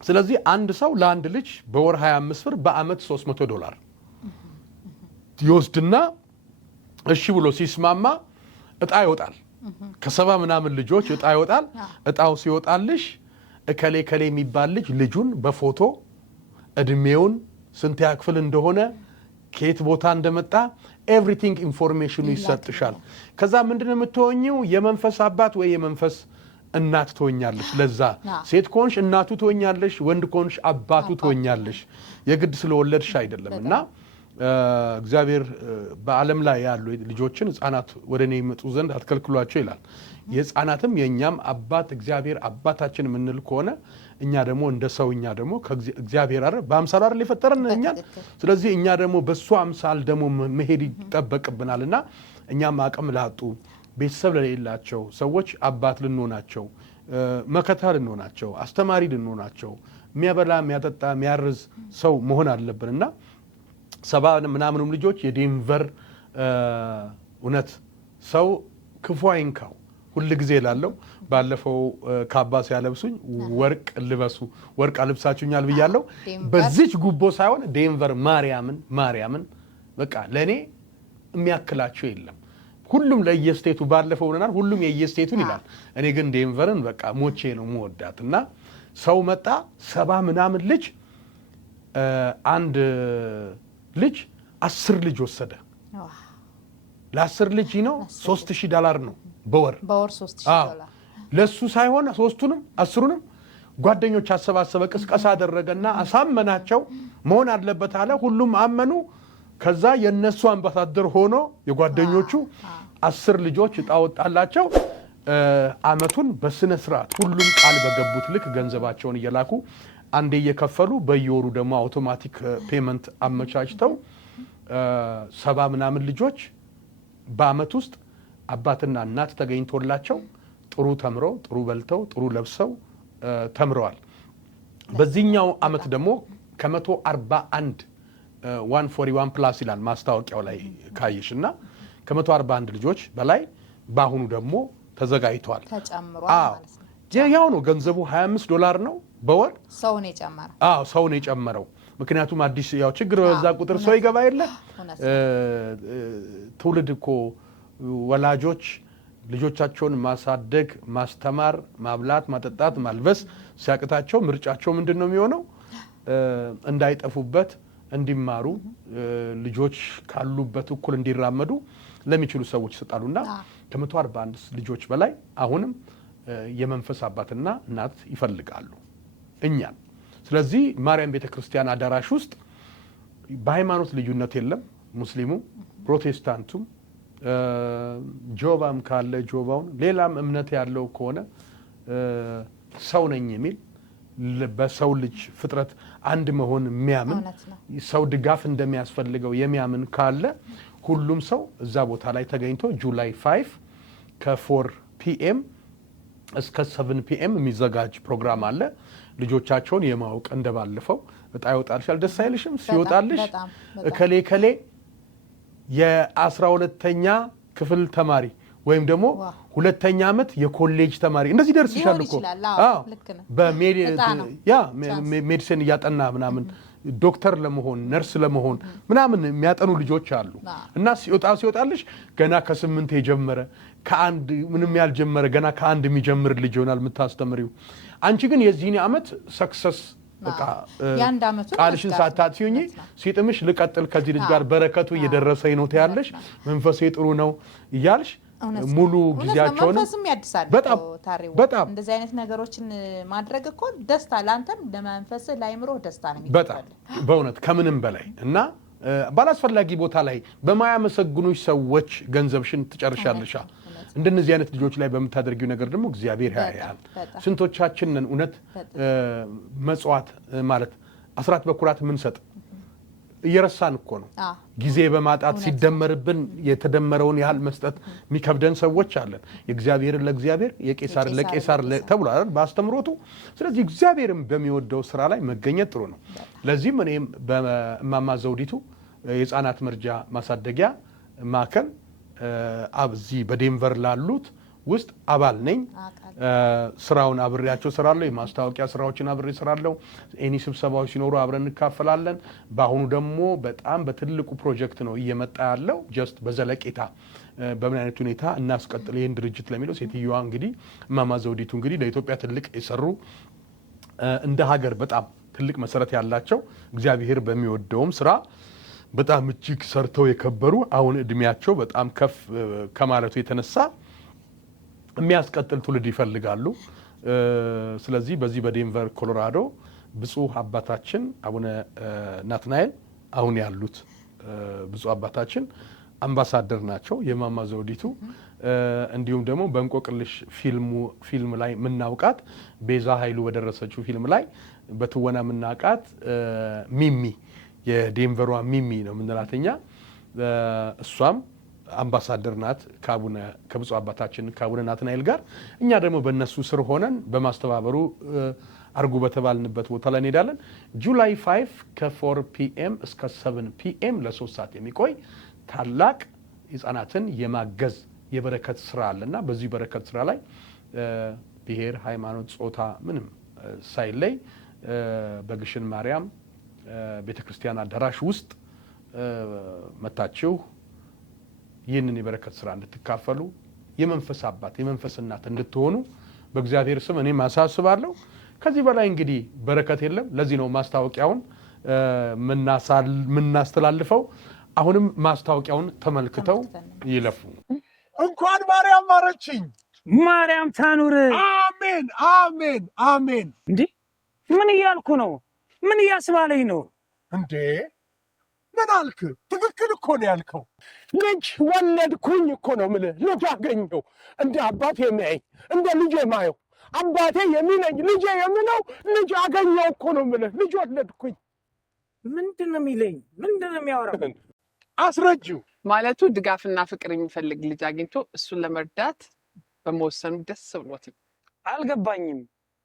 ስለዚህ አንድ ሰው ለአንድ ልጅ በወር 25 ብር በአመት $300 ይወስድና እሺ ብሎ ሲስማማ እጣ ይወጣል። ከሰባ ምናምን ልጆች እጣ ይወጣል። እጣው ሲወጣልሽ እከሌ ከሌ የሚባል ልጅ ልጁን በፎቶ እድሜውን ስንት ያክፍል እንደሆነ ከየት ቦታ እንደመጣ ኤቭሪቲንግ ኢንፎርሜሽኑ ይሰጥሻል። ከዛ ምንድነው የምትሆኚው? የመንፈስ አባት ወይ የመንፈስ እናት ትሆኛለሽ። ለዛ ሴት ኮንሽ እናቱ ትሆኛለሽ፣ ወንድ ኮንሽ አባቱ ትሆኛለሽ። የግድ ስለወለድሽ አይደለም። እና እግዚአብሔር በዓለም ላይ ያሉ ልጆችን ህፃናት ወደ እኔ ይመጡ ዘንድ አትከልክሏቸው ይላል። የህፃናትም የእኛም አባት እግዚአብሔር አባታችን የምንል ከሆነ እኛ ደግሞ እንደ ሰው እኛ ደግሞ እግዚአብሔር አይደል በአምሳሉ አይደል የፈጠረን እኛን። ስለዚህ እኛ ደግሞ በሱ አምሳል ደግሞ መሄድ ይጠበቅብናል። እና እኛም አቅም ላጡ ቤተሰብ ለሌላቸው ሰዎች አባት ልንሆናቸው፣ መከታ ልንሆናቸው፣ አስተማሪ ልንሆናቸው፣ የሚያበላ የሚያጠጣ የሚያርዝ ሰው መሆን አለብን። እና 70 ምናምኑም ልጆች የዴንቨር እውነት ሰው ክፉ አይንካው ሁል ጊዜ ላለው ባለፈው ካባ ሲያለብሱኝ ወርቅ ልበሱ ወርቅ አልብሳችሁኛል ብያለሁ። በዚች ጉቦ ሳይሆን ዴንቨር ማርያምን በቃ ለኔ የሚያክላቸው የለም። ሁሉም ለየስቴቱ ባለፈው ብለናል። ሁሉም የየስቴቱን ይላል። እኔ ግን ዴንቨርን በቃ ሞቼ ነው መወዳት። እና ሰው መጣ 70 ምናምን ልጅ አንድ ልጅ 10 ልጅ ወሰደ። ለ10 ልጅ ነው $3000 ነው በወር $3000 ለሱ ሳይሆን ሶስቱንም 10ሩንም ጓደኞች አሰባሰበ፣ ቅስቀሳ አደረገና አሳመናቸው። መሆን አለበት አለ። ሁሉም አመኑ። ከዛ የነሱ አምባሳደር ሆኖ የጓደኞቹ 10 ልጆች እጣ ወጣላቸው። አመቱን በስነ ስርዓት ሁሉም ቃል በገቡት ልክ ገንዘባቸውን እየላኩ አንዴ እየከፈሉ በየወሩ ደግሞ አውቶማቲክ ፔመንት አመቻችተው 70 ምናምን ልጆች በአመት ውስጥ አባትና እናት ተገኝቶላቸው ጥሩ ተምረው ጥሩ በልተው ጥሩ ለብሰው ተምረዋል። በዚህኛው አመት ደግሞ ከ141 141 ፕላስ ይላል ማስታወቂያው ላይ ካየሽ እና ከ141 ልጆች በላይ በአሁኑ ደግሞ ተዘጋጅተዋል። ተጨምሯል ማለት ነው። ያው ነው ገንዘቡ $25 ነው በወር። ሰው ነው የጨመረው። ሰው ነው የጨመረው። ምክንያቱም አዲስ ያው ችግር በዛ ቁጥር ሰው ይገባ የለ። ትውልድ እኮ ወላጆች ልጆቻቸውን ማሳደግ፣ ማስተማር፣ ማብላት፣ ማጠጣት፣ ማልበስ ሲያቅታቸው ምርጫቸው ምንድን ነው የሚሆነው? እንዳይጠፉበት እንዲማሩ ልጆች ካሉበት እኩል እንዲራመዱ ለሚችሉ ሰዎች ይሰጣሉና ከ141 ልጆች በላይ አሁንም የመንፈስ አባትና እናት ይፈልጋሉ። እኛን። ስለዚህ ማርያም ቤተክርስቲያን አዳራሽ ውስጥ በሃይማኖት ልዩነት የለም። ሙስሊሙ፣ ፕሮቴስታንቱም፣ ጆባም ካለ ጆባውን፣ ሌላም እምነት ያለው ከሆነ ሰው ነኝ የሚል በሰው ልጅ ፍጥረት አንድ መሆን የሚያምን ሰው ድጋፍ እንደሚያስፈልገው የሚያምን ካለ ሁሉም ሰው እዛ ቦታ ላይ ተገኝቶ ጁላይ 5 ከ4 ፒኤም እስከ 7 ፒኤም የሚዘጋጅ ፕሮግራም አለ። ልጆቻቸውን የማወቅ እንደባለፈው እጣ ይወጣልሻል። ደስ አይልሽም? ሲወጣልሽ እከሌ ከሌ የ12ኛ ክፍል ተማሪ ወይም ደግሞ 2ኛ ዓመት የኮሌጅ ተማሪ እንደዚህ ደርስሻል እኮ በሜዲሲን እያጠና ምናምን ዶክተር ለመሆን ነርስ ለመሆን ምናምን የሚያጠኑ ልጆች አሉ። እና ሲወጣልሽ ገና ከ8 የጀመረ ከአንድ ምንም ያልጀመረ ገና ከአንድ የሚጀምር ልጅ ይሆናል የምታስተምሪው። አንቺ ግን የዚህን ዓመት ሰክሰስ በቃ ቃልሽን ሳታጥፊኝ ሲጥምሽ ልቀጥል ከዚህ ልጅ ጋር በረከቱ እየደረሰኝ ነው ትያለሽ። መንፈሴ ጥሩ ነው እያልሽ ሙሉ ጊዜያቸውን መንፈስም ያድሳል። በጣም እንደዚህ አይነት ነገሮችን ማድረግ እኮ ደስታ ለአንተም ለመንፈስ ለአይምሮ ደስታ ነው በጣም በእውነት ከምንም በላይ እና ባላስፈላጊ ቦታ ላይ በማያመሰግኑሽ ሰዎች ገንዘብሽን ትጨርሻለሽ። እንደነዚህ አይነት ልጆች ላይ በምታደርጊው ነገር ደግሞ እግዚአብሔር ያያል። ስንቶቻችንን እውነት መጽዋት ማለት አስራት በኩራት ምን ሰጥ እየረሳን እኮ ነው። ጊዜ በማጣት ሲደመርብን የተደመረውን ያህል መስጠት የሚከብደን ሰዎች አለን። የእግዚአብሔርን ለእግዚአብሔር የቄሳርን ለቄሳር ተብሎ አይደል በአስተምሮቱ። ስለዚህ እግዚአብሔርን በሚወደው ስራ ላይ መገኘት ጥሩ ነው። ለዚህም እኔም በእማማ ዘውዲቱ የህፃናት መርጃ ማሳደጊያ ማዕከል እዚህ በዴንቨር ላሉት ውስጥ አባል ነኝ። ስራውን አብሬያቸው ስራለሁ። የማስታወቂያ ስራዎችን አብሬ ስራለሁ። ኤኒ ስብሰባዎች ሲኖሩ አብረን እንካፈላለን። በአሁኑ ደግሞ በጣም በትልቁ ፕሮጀክት ነው እየመጣ ያለው። ጀስት በዘለቄታ በምን አይነት ሁኔታ እናስቀጥል ይህን ድርጅት ለሚለው ሴትዮዋ እንግዲህ እማማ ዘውዲቱ እንግዲህ ለኢትዮጵያ ትልቅ የሰሩ እንደ ሀገር በጣም ትልቅ መሰረት ያላቸው እግዚአብሔር በሚወደውም ስራ በጣም እጅግ ሰርተው የከበሩ አሁን እድሜያቸው በጣም ከፍ ከማለቱ የተነሳ የሚያስቀጥል ትውልድ ይፈልጋሉ። ስለዚህ በዚህ በዴንቨር ኮሎራዶ ብፁዕ አባታችን አቡነ ናትናኤል አሁን ያሉት ብፁዕ አባታችን አምባሳደር ናቸው የእማማ ዘውዲቱ። እንዲሁም ደግሞ በእንቆቅልሽ ፊልም ላይ የምናውቃት ቤዛ ኃይሉ በደረሰችው ፊልም ላይ በትወና የምናውቃት ሚሚ የዴንቨሯ ሚሚ ነው የምንላተኛ። እሷም አምባሳደር ናት ከብፁዕ አባታችን ከአቡነ ናትናኤል ጋር። እኛ ደግሞ በእነሱ ስር ሆነን በማስተባበሩ አርጉ በተባልንበት ቦታ ላይ እንሄዳለን። ጁላይ 5 ከ4 ፒኤም እስከ 7 ፒኤም ለ3 ሰዓት የሚቆይ ታላቅ ህፃናትን የማገዝ የበረከት ስራ አለና በዚህ በረከት ስራ ላይ ብሔር፣ ሃይማኖት፣ ጾታ ምንም ሳይለይ በግሽን ማርያም ቤተክርስቲያን አዳራሽ ውስጥ መታችሁ ይህንን የበረከት ስራ እንድትካፈሉ የመንፈስ አባት የመንፈስ እናት እንድትሆኑ በእግዚአብሔር ስም እኔም አሳስባለሁ። ከዚህ በላይ እንግዲህ በረከት የለም። ለዚህ ነው ማስታወቂያውን ምናስተላልፈው። አሁንም ማስታወቂያውን ተመልክተው ይለፉ። እንኳን ማርያም ማረችኝ። ማርያም ታኑር። አሜን አሜን አሜን። እንዴ ምን እያልኩ ነው? ምን እያስባለኝ ነው እንዴ? ምን አልክ? ትክክል እኮ ነው ያልከው። ልጅ ወለድኩኝ እኮ ነው የምልህ። ልጅ አገኘው እንደ አባቴ የሚያየኝ እንደ ልጄ ማየው አባቴ የሚለኝ ልጄ የሚለው ልጅ አገኘው እኮ ነው የምልህ። ልጅ ወለድኩኝ። ምንድን ነው የሚለኝ? ምንድን ነው የሚያወራው? አስረጂው ማለቱ ድጋፍና ፍቅር የሚፈልግ ልጅ አግኝቶ እሱን ለመርዳት በመወሰኑ ደስ ብሎት። አልገባኝም።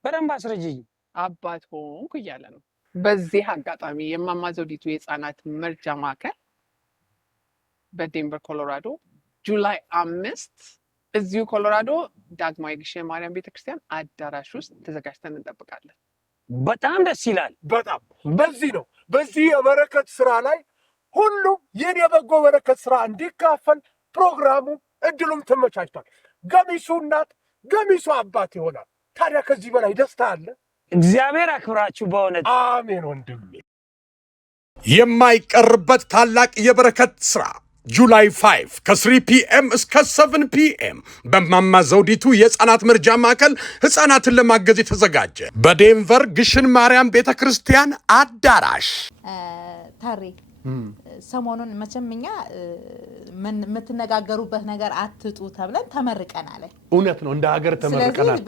በደንብ አስረጅኝ። አባት ሆንኩ እያለ ነው። በዚህ አጋጣሚ የእማማ ዘውዲቱ የህፃናት መርጃ ማዕከል በዴንቨር ኮሎራዶ ጁላይ 5 እዚሁ ኮሎራዶ ዳግማዊ ግሽን ማርያም ቤተክርስቲያን አዳራሽ ውስጥ ተዘጋጅተን እንጠብቃለን። በጣም ደስ ይላል። በጣም በዚህ ነው በዚህ የበረከት ስራ ላይ ሁሉም ይህን የበጎ በረከት ስራ እንዲካፈል ፕሮግራሙ እድሉም ተመቻችቷል። ገሚሱ እናት ገሚሱ አባት ይሆናል። ታዲያ ከዚህ በላይ ደስታ አለ? እግዚአብሔር አክብራችሁ በእውነት አሜን። ወንድሜ የማይቀርበት ታላቅ የበረከት ስራ ጁላይ 5 ከ3 ፒኤም እስከ 7 ፒኤም በማማ ዘውዲቱ የሕፃናት መርጃ ማዕከል ሕፃናትን ለማገዝ የተዘጋጀ በዴንቨር ግሽን ማርያም ቤተ ክርስቲያን አዳራሽ። ታሪ ሰሞኑን መቼም እኛ የምትነጋገሩበት ነገር አትጡ ተብለን ተመርቀናል። እውነት ነው፣ እንደ ሀገር ተመርቀናል።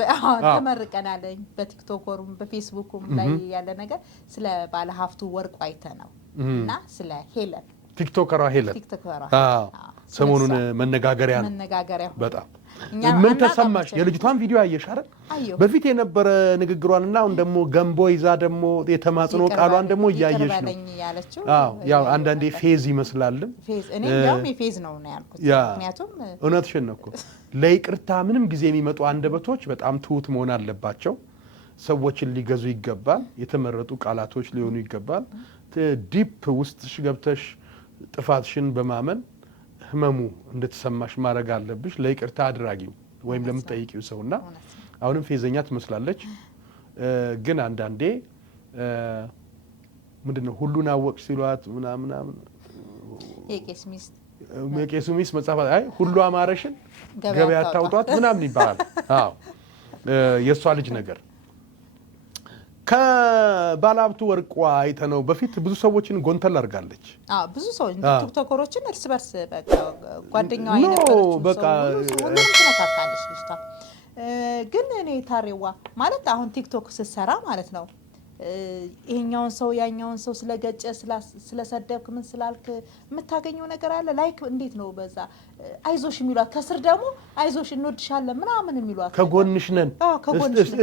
ተመርቀናል። በቲክቶክም በፌስቡክም ላይ ያለ ነገር ስለ ባለ ሀብቱ ወርቁ አይተህ ነው እና ስለ ሄለን ቲክቶከሯ ሄለን ሰሞኑን መነጋገሪያ በጣም ምን ተሰማሽ? የልጅቷን ቪዲዮ አየሽ አይደል? በፊት የነበረ ንግግሯንና አሁን ደግሞ ገንቦ ይዛ ደግሞ የተማጽኖ ቃሏን ደግሞ እያየሽ ነው። ያው አንዳንዴ ፌዝ ይመስላልም። እኔ ያውም የፌዝ ነው ያልኩት። ምክንያቱም እውነትሽን ነው እኮ ለይቅርታ ምንም ጊዜ የሚመጡ አንደበቶች በጣም ትሁት መሆን አለባቸው። ሰዎችን ሊገዙ ይገባል። የተመረጡ ቃላቶች ሊሆኑ ይገባል። ዲፕ ውስጥሽ ገብተሽ ጥፋትሽን በማመን ህመሙ እንድትሰማሽ ማድረግ አለብሽ። ለይቅርታ አድራጊው ወይም ለምትጠይቂው ሰውና አሁንም ፌዘኛ ትመስላለች። ግን አንዳንዴ ምንድነው ሁሉን አወቅሽ ሲሏት ምናምን የቄሱ ሚስት መጽሐፍ አይ ሁሉ አማረሽን ገበያ ታውጧት ምናምን ይባላል። አዎ የሷ ልጅ ነገር ከባለሀብቱ ወርቋ አይተነው በፊት ብዙ ሰዎችን ጎንተል አድርጋለች። ብዙ ሰዎች ቲክቶከሮችን እርስ በርስ በቃ ጓደኛዋ አይነበረች በቃ ሁሉም ተነካካለች ልጅቷ። ግን እኔ ታሬዋ ማለት አሁን ቲክቶክ ስትሰራ ማለት ነው ይሄኛውን ሰው ያኛውን ሰው ስለገጨ ስለሰደብክ ምን ስላልክ የምታገኘው ነገር አለ። ላይክ እንዴት ነው በዛ አይዞሽ የሚሏት ከስር ደግሞ አይዞሽ እንወድሻለን ምናምን የሚሏት ከጎንሽ ነን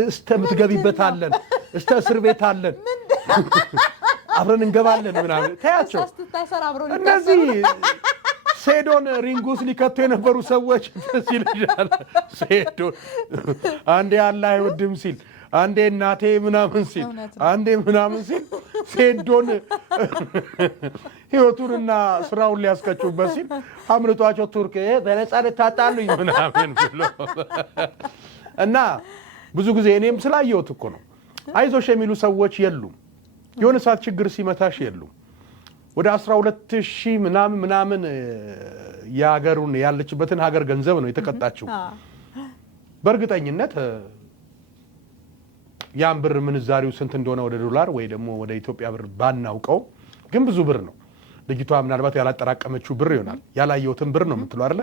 እስከምትገቢበት አለን እስከ እስር ቤት አለን አብረን እንገባለን ምናምን ታያቸው። እነዚህ ሴዶን ሪንጉስ ሊከቱ የነበሩ ሰዎች ሲልጃል ሴዶን አንዴ አላህ አይወድም ሲል አንዴ እናቴ ምናምን ሲል አንዴ ምናምን ሲል ሴዶን ህይወቱንና ስራውን ሊያስቀጩበት ሲል አምልጧቸው ቱርክ በነፃ ልታጣሉኝ ምናምን ብሎ እና ብዙ ጊዜ እኔም ስላየሁት እኮ ነው። አይዞሽ የሚሉ ሰዎች የሉም። የሆነ ሰዓት ችግር ሲመታሽ የሉም። ወደ 12,000 ምናምን የሀገሩን ያለችበትን ሀገር ገንዘብ ነው የተቀጣችው። በእርግጠኝነት ያን ብር ምንዛሪው ስንት እንደሆነ ወደ ዶላር ወይ ደግሞ ወደ ኢትዮጵያ ብር ባናውቀው ግን ብዙ ብር ነው። ልጅቷ ምናልባት ያላጠራቀመችው ብር ይሆናል። ያላየሁትን ብር ነው የምትለው አይደለ?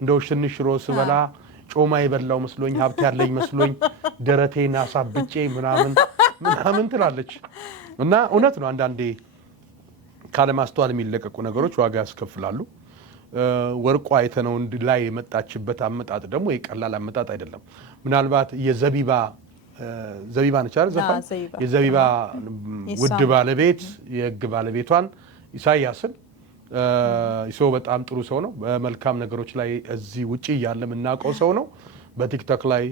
እንደው ትንሽ ሽሮ ስበላ ጮማ የበላው መስሎኝ ሀብት ያለኝ መስሎኝ ደረቴን አሳብጬ ምናምን ትላለች። እና እውነት ነው አንዳንዴ ካለማስተዋል የሚለቀቁ ነገሮች ዋጋ ያስከፍላሉ። ወርቋ አይተነው ላይ የመጣችበት አመጣጥ ደግሞ የቀላል አመጣጥ አይደለም። ምናልባት የዘቢባ ነች አይደል? ዘፋኝ የዘቢባ ውድ ባለቤት የህግ ባለቤቷን ኢሳያስን ይሶ በጣም ጥሩ ሰው ነው። በመልካም ነገሮች ላይ እዚህ ውጪ ያለ የምናውቀው ሰው ነው። በቲክቶክ ላይ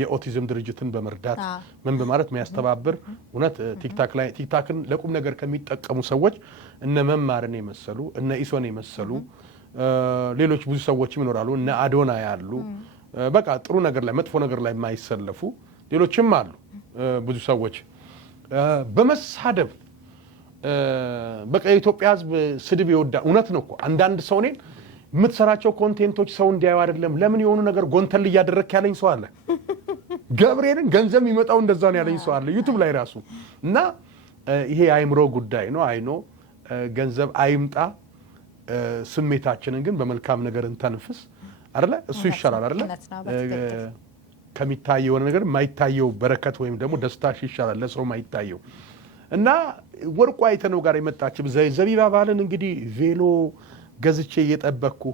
የኦቲዝም ድርጅትን በመርዳት ምን በማለት የሚያስተባብር እውነት ቲክቶክን ለቁም ነገር ከሚጠቀሙ ሰዎች እነ መማርን የመሰሉ እነ ኢሶን የመሰሉ ሌሎች ብዙ ሰዎችም ይኖራሉ። እነ አዶና ያሉ በቃ ጥሩ ነገር ላይ መጥፎ ነገር ላይ የማይሰለፉ ሌሎችም አሉ። ብዙ ሰዎች በመሳደብ በቃ የኢትዮጵያ ሕዝብ ስድብ ይወዳ። እውነት ነው እኮ አንዳንድ ሰው እኔን የምትሰራቸው ኮንቴንቶች ሰው እንዲያዩ አይደለም ለምን የሆኑ ነገር ጎንተል እያደረክ ያለኝ ሰው አለ። ገብርኤልን ገንዘብ የሚመጣው እንደዛ ነው ያለኝ ሰው አለ ዩቲዩብ ላይ ራሱ። እና ይሄ አይምሮ ጉዳይ ነው። አይኖ ገንዘብ አይምጣ፣ ስሜታችንን ግን በመልካም ነገር እንተንፍስ አይደለ? እሱ ይሻላል አይደለ? ከሚታየው ነገር የማይታየው በረከት ወይም ደግሞ ደስታሽ ይሻላል ለሰው ማይታየው። እና ወርቋ አይተነው ጋር የመጣች ዘቢባ ባልን እንግዲህ ቬሎ ገዝቼ እየጠበቅኩ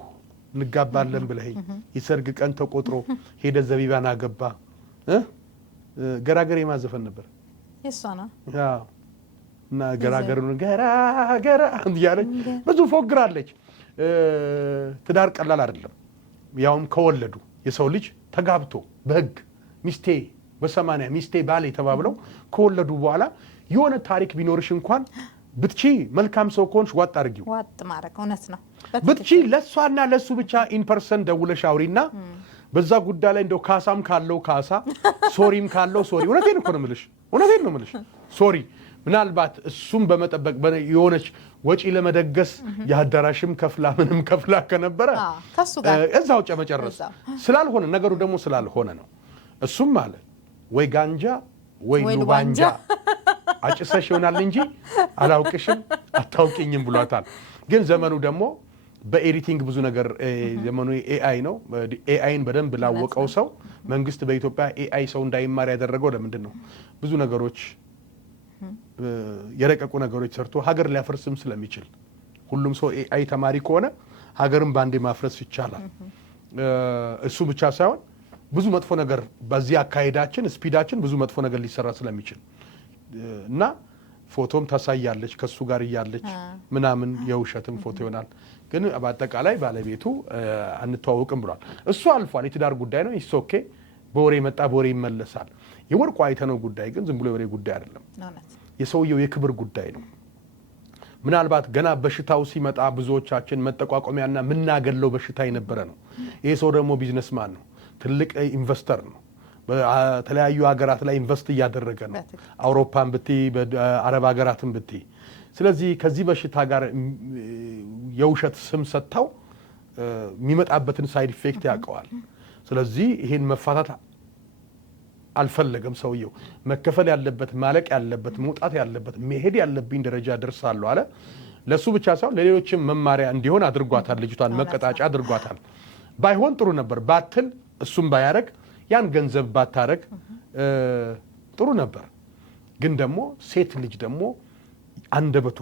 እንጋባለን ብለኸኝ የሰርግ ቀን ተቆጥሮ ሄደ ዘቢባን አገባ። ገራገር የማዘፈን ነበር የሷ ነው። አዎ። እና ገራገሩን ገራገራ እያለች ብዙ ፎግራለች። ትዳር ቀላል አይደለም። ያውም ከወለዱ የሰው ልጅ ተጋብቶ በህግ ሚስቴ በ80 ሚስቴ ባሌ ተባብለው ከወለዱ በኋላ የሆነ ታሪክ ቢኖርሽ እንኳን ብትቺ መልካም ሰው ከሆንሽ ዋጥ አድርጊው። ዋጥ ማረክ እውነት ነው። ብትቺ ለሷና ለሱ ብቻ ኢንፐርሰን ደውለሽ አውሪና በዛ ጉዳይ ላይ እንደው ካሳም ካለው ካሳ ሶሪም ካለው ሶሪ። እውነቴን እኮ ነው የምልሽ፣ እውነቴን ነው የምልሽ። ሶሪ ምናልባት እሱም በመጠበቅ የሆነች ወጪ ለመደገስ ያዳራሽም ከፍላ ምንም ከፍላ ከነበረ ከሱ ጋር እዛው ጨመጨረስ ስላልሆነ ነገሩ ደግሞ ስላልሆነ ነው እሱም ማለት ወይ ጋንጃ ወይ ሉባንጃ አጭሰሽ ይሆናል እንጂ አላውቅሽም አታውቂኝም ብሏታል ግን ዘመኑ ደግሞ በኤዲቲንግ ብዙ ነገር ዘመኑ ኤአይ ነው ኤአይን በደንብ ላወቀው ሰው መንግስት በኢትዮጵያ ኤአይ ሰው እንዳይማር ያደረገው ለምንድን ነው ብዙ ነገሮች የረቀቁ ነገሮች ሰርቶ ሀገር ሊያፈርስም ስለሚችል ሁሉም ሰው ኤአይ ተማሪ ከሆነ ሀገርን ባንዴ ማፍረስ ይቻላል እሱ ብቻ ሳይሆን ብዙ መጥፎ ነገር በዚህ አካሄዳችን ስፒዳችን ብዙ መጥፎ ነገር ሊሰራ ስለሚችል እና ፎቶም ታሳያለች ከሱ ጋር ያለች ምናምን የውሸትም ፎቶ ይሆናል ግን በአጠቃላይ ባለቤቱ አንተዋወቅም ብሏል እሱ አልፏል የትዳር ጉዳይ ነው ኢትስ ኦኬ በወሬ መጣ በወሬ ይመለሳል የወርቁ አይተነው ጉዳይ ግን ዝም ብሎ የወሬ ጉዳይ አይደለም የሰውየው የክብር ጉዳይ ነው ምናልባት ገና በሽታው ሲመጣ ብዙዎቻችን መጠቋቋሚያና ምናገለው በሽታ የነበረ ነው ይሄ ሰው ደግሞ ቢዝነስማን ነው ትልቅ ኢንቨስተር ነው በተለያዩ ሀገራት ላይ ኢንቨስት እያደረገ ነው አውሮፓን ብትይ በአረብ ሀገራትን ብትይ ስለዚህ ከዚህ በሽታ ጋር የውሸት ስም ሰጥተው የሚመጣበትን ሳይድ ኢፌክት ያውቀዋል ስለዚህ ይሄን መፋታት አልፈለገም ሰውየው መከፈል ያለበት ማለቅ ያለበት መውጣት ያለበት መሄድ ያለብኝ ደረጃ ደርሳለሁ አለ ለሱ ብቻ ሳይሆን ለሌሎችም መማሪያ እንዲሆን አድርጓታል ልጅቷን መቀጣጫ አድርጓታል ባይሆን ጥሩ ነበር ባትል እሱም ባያረግ ያን ገንዘብ ባታረግ ጥሩ ነበር ግን ደግሞ ሴት ልጅ ደግሞ አንደበቷ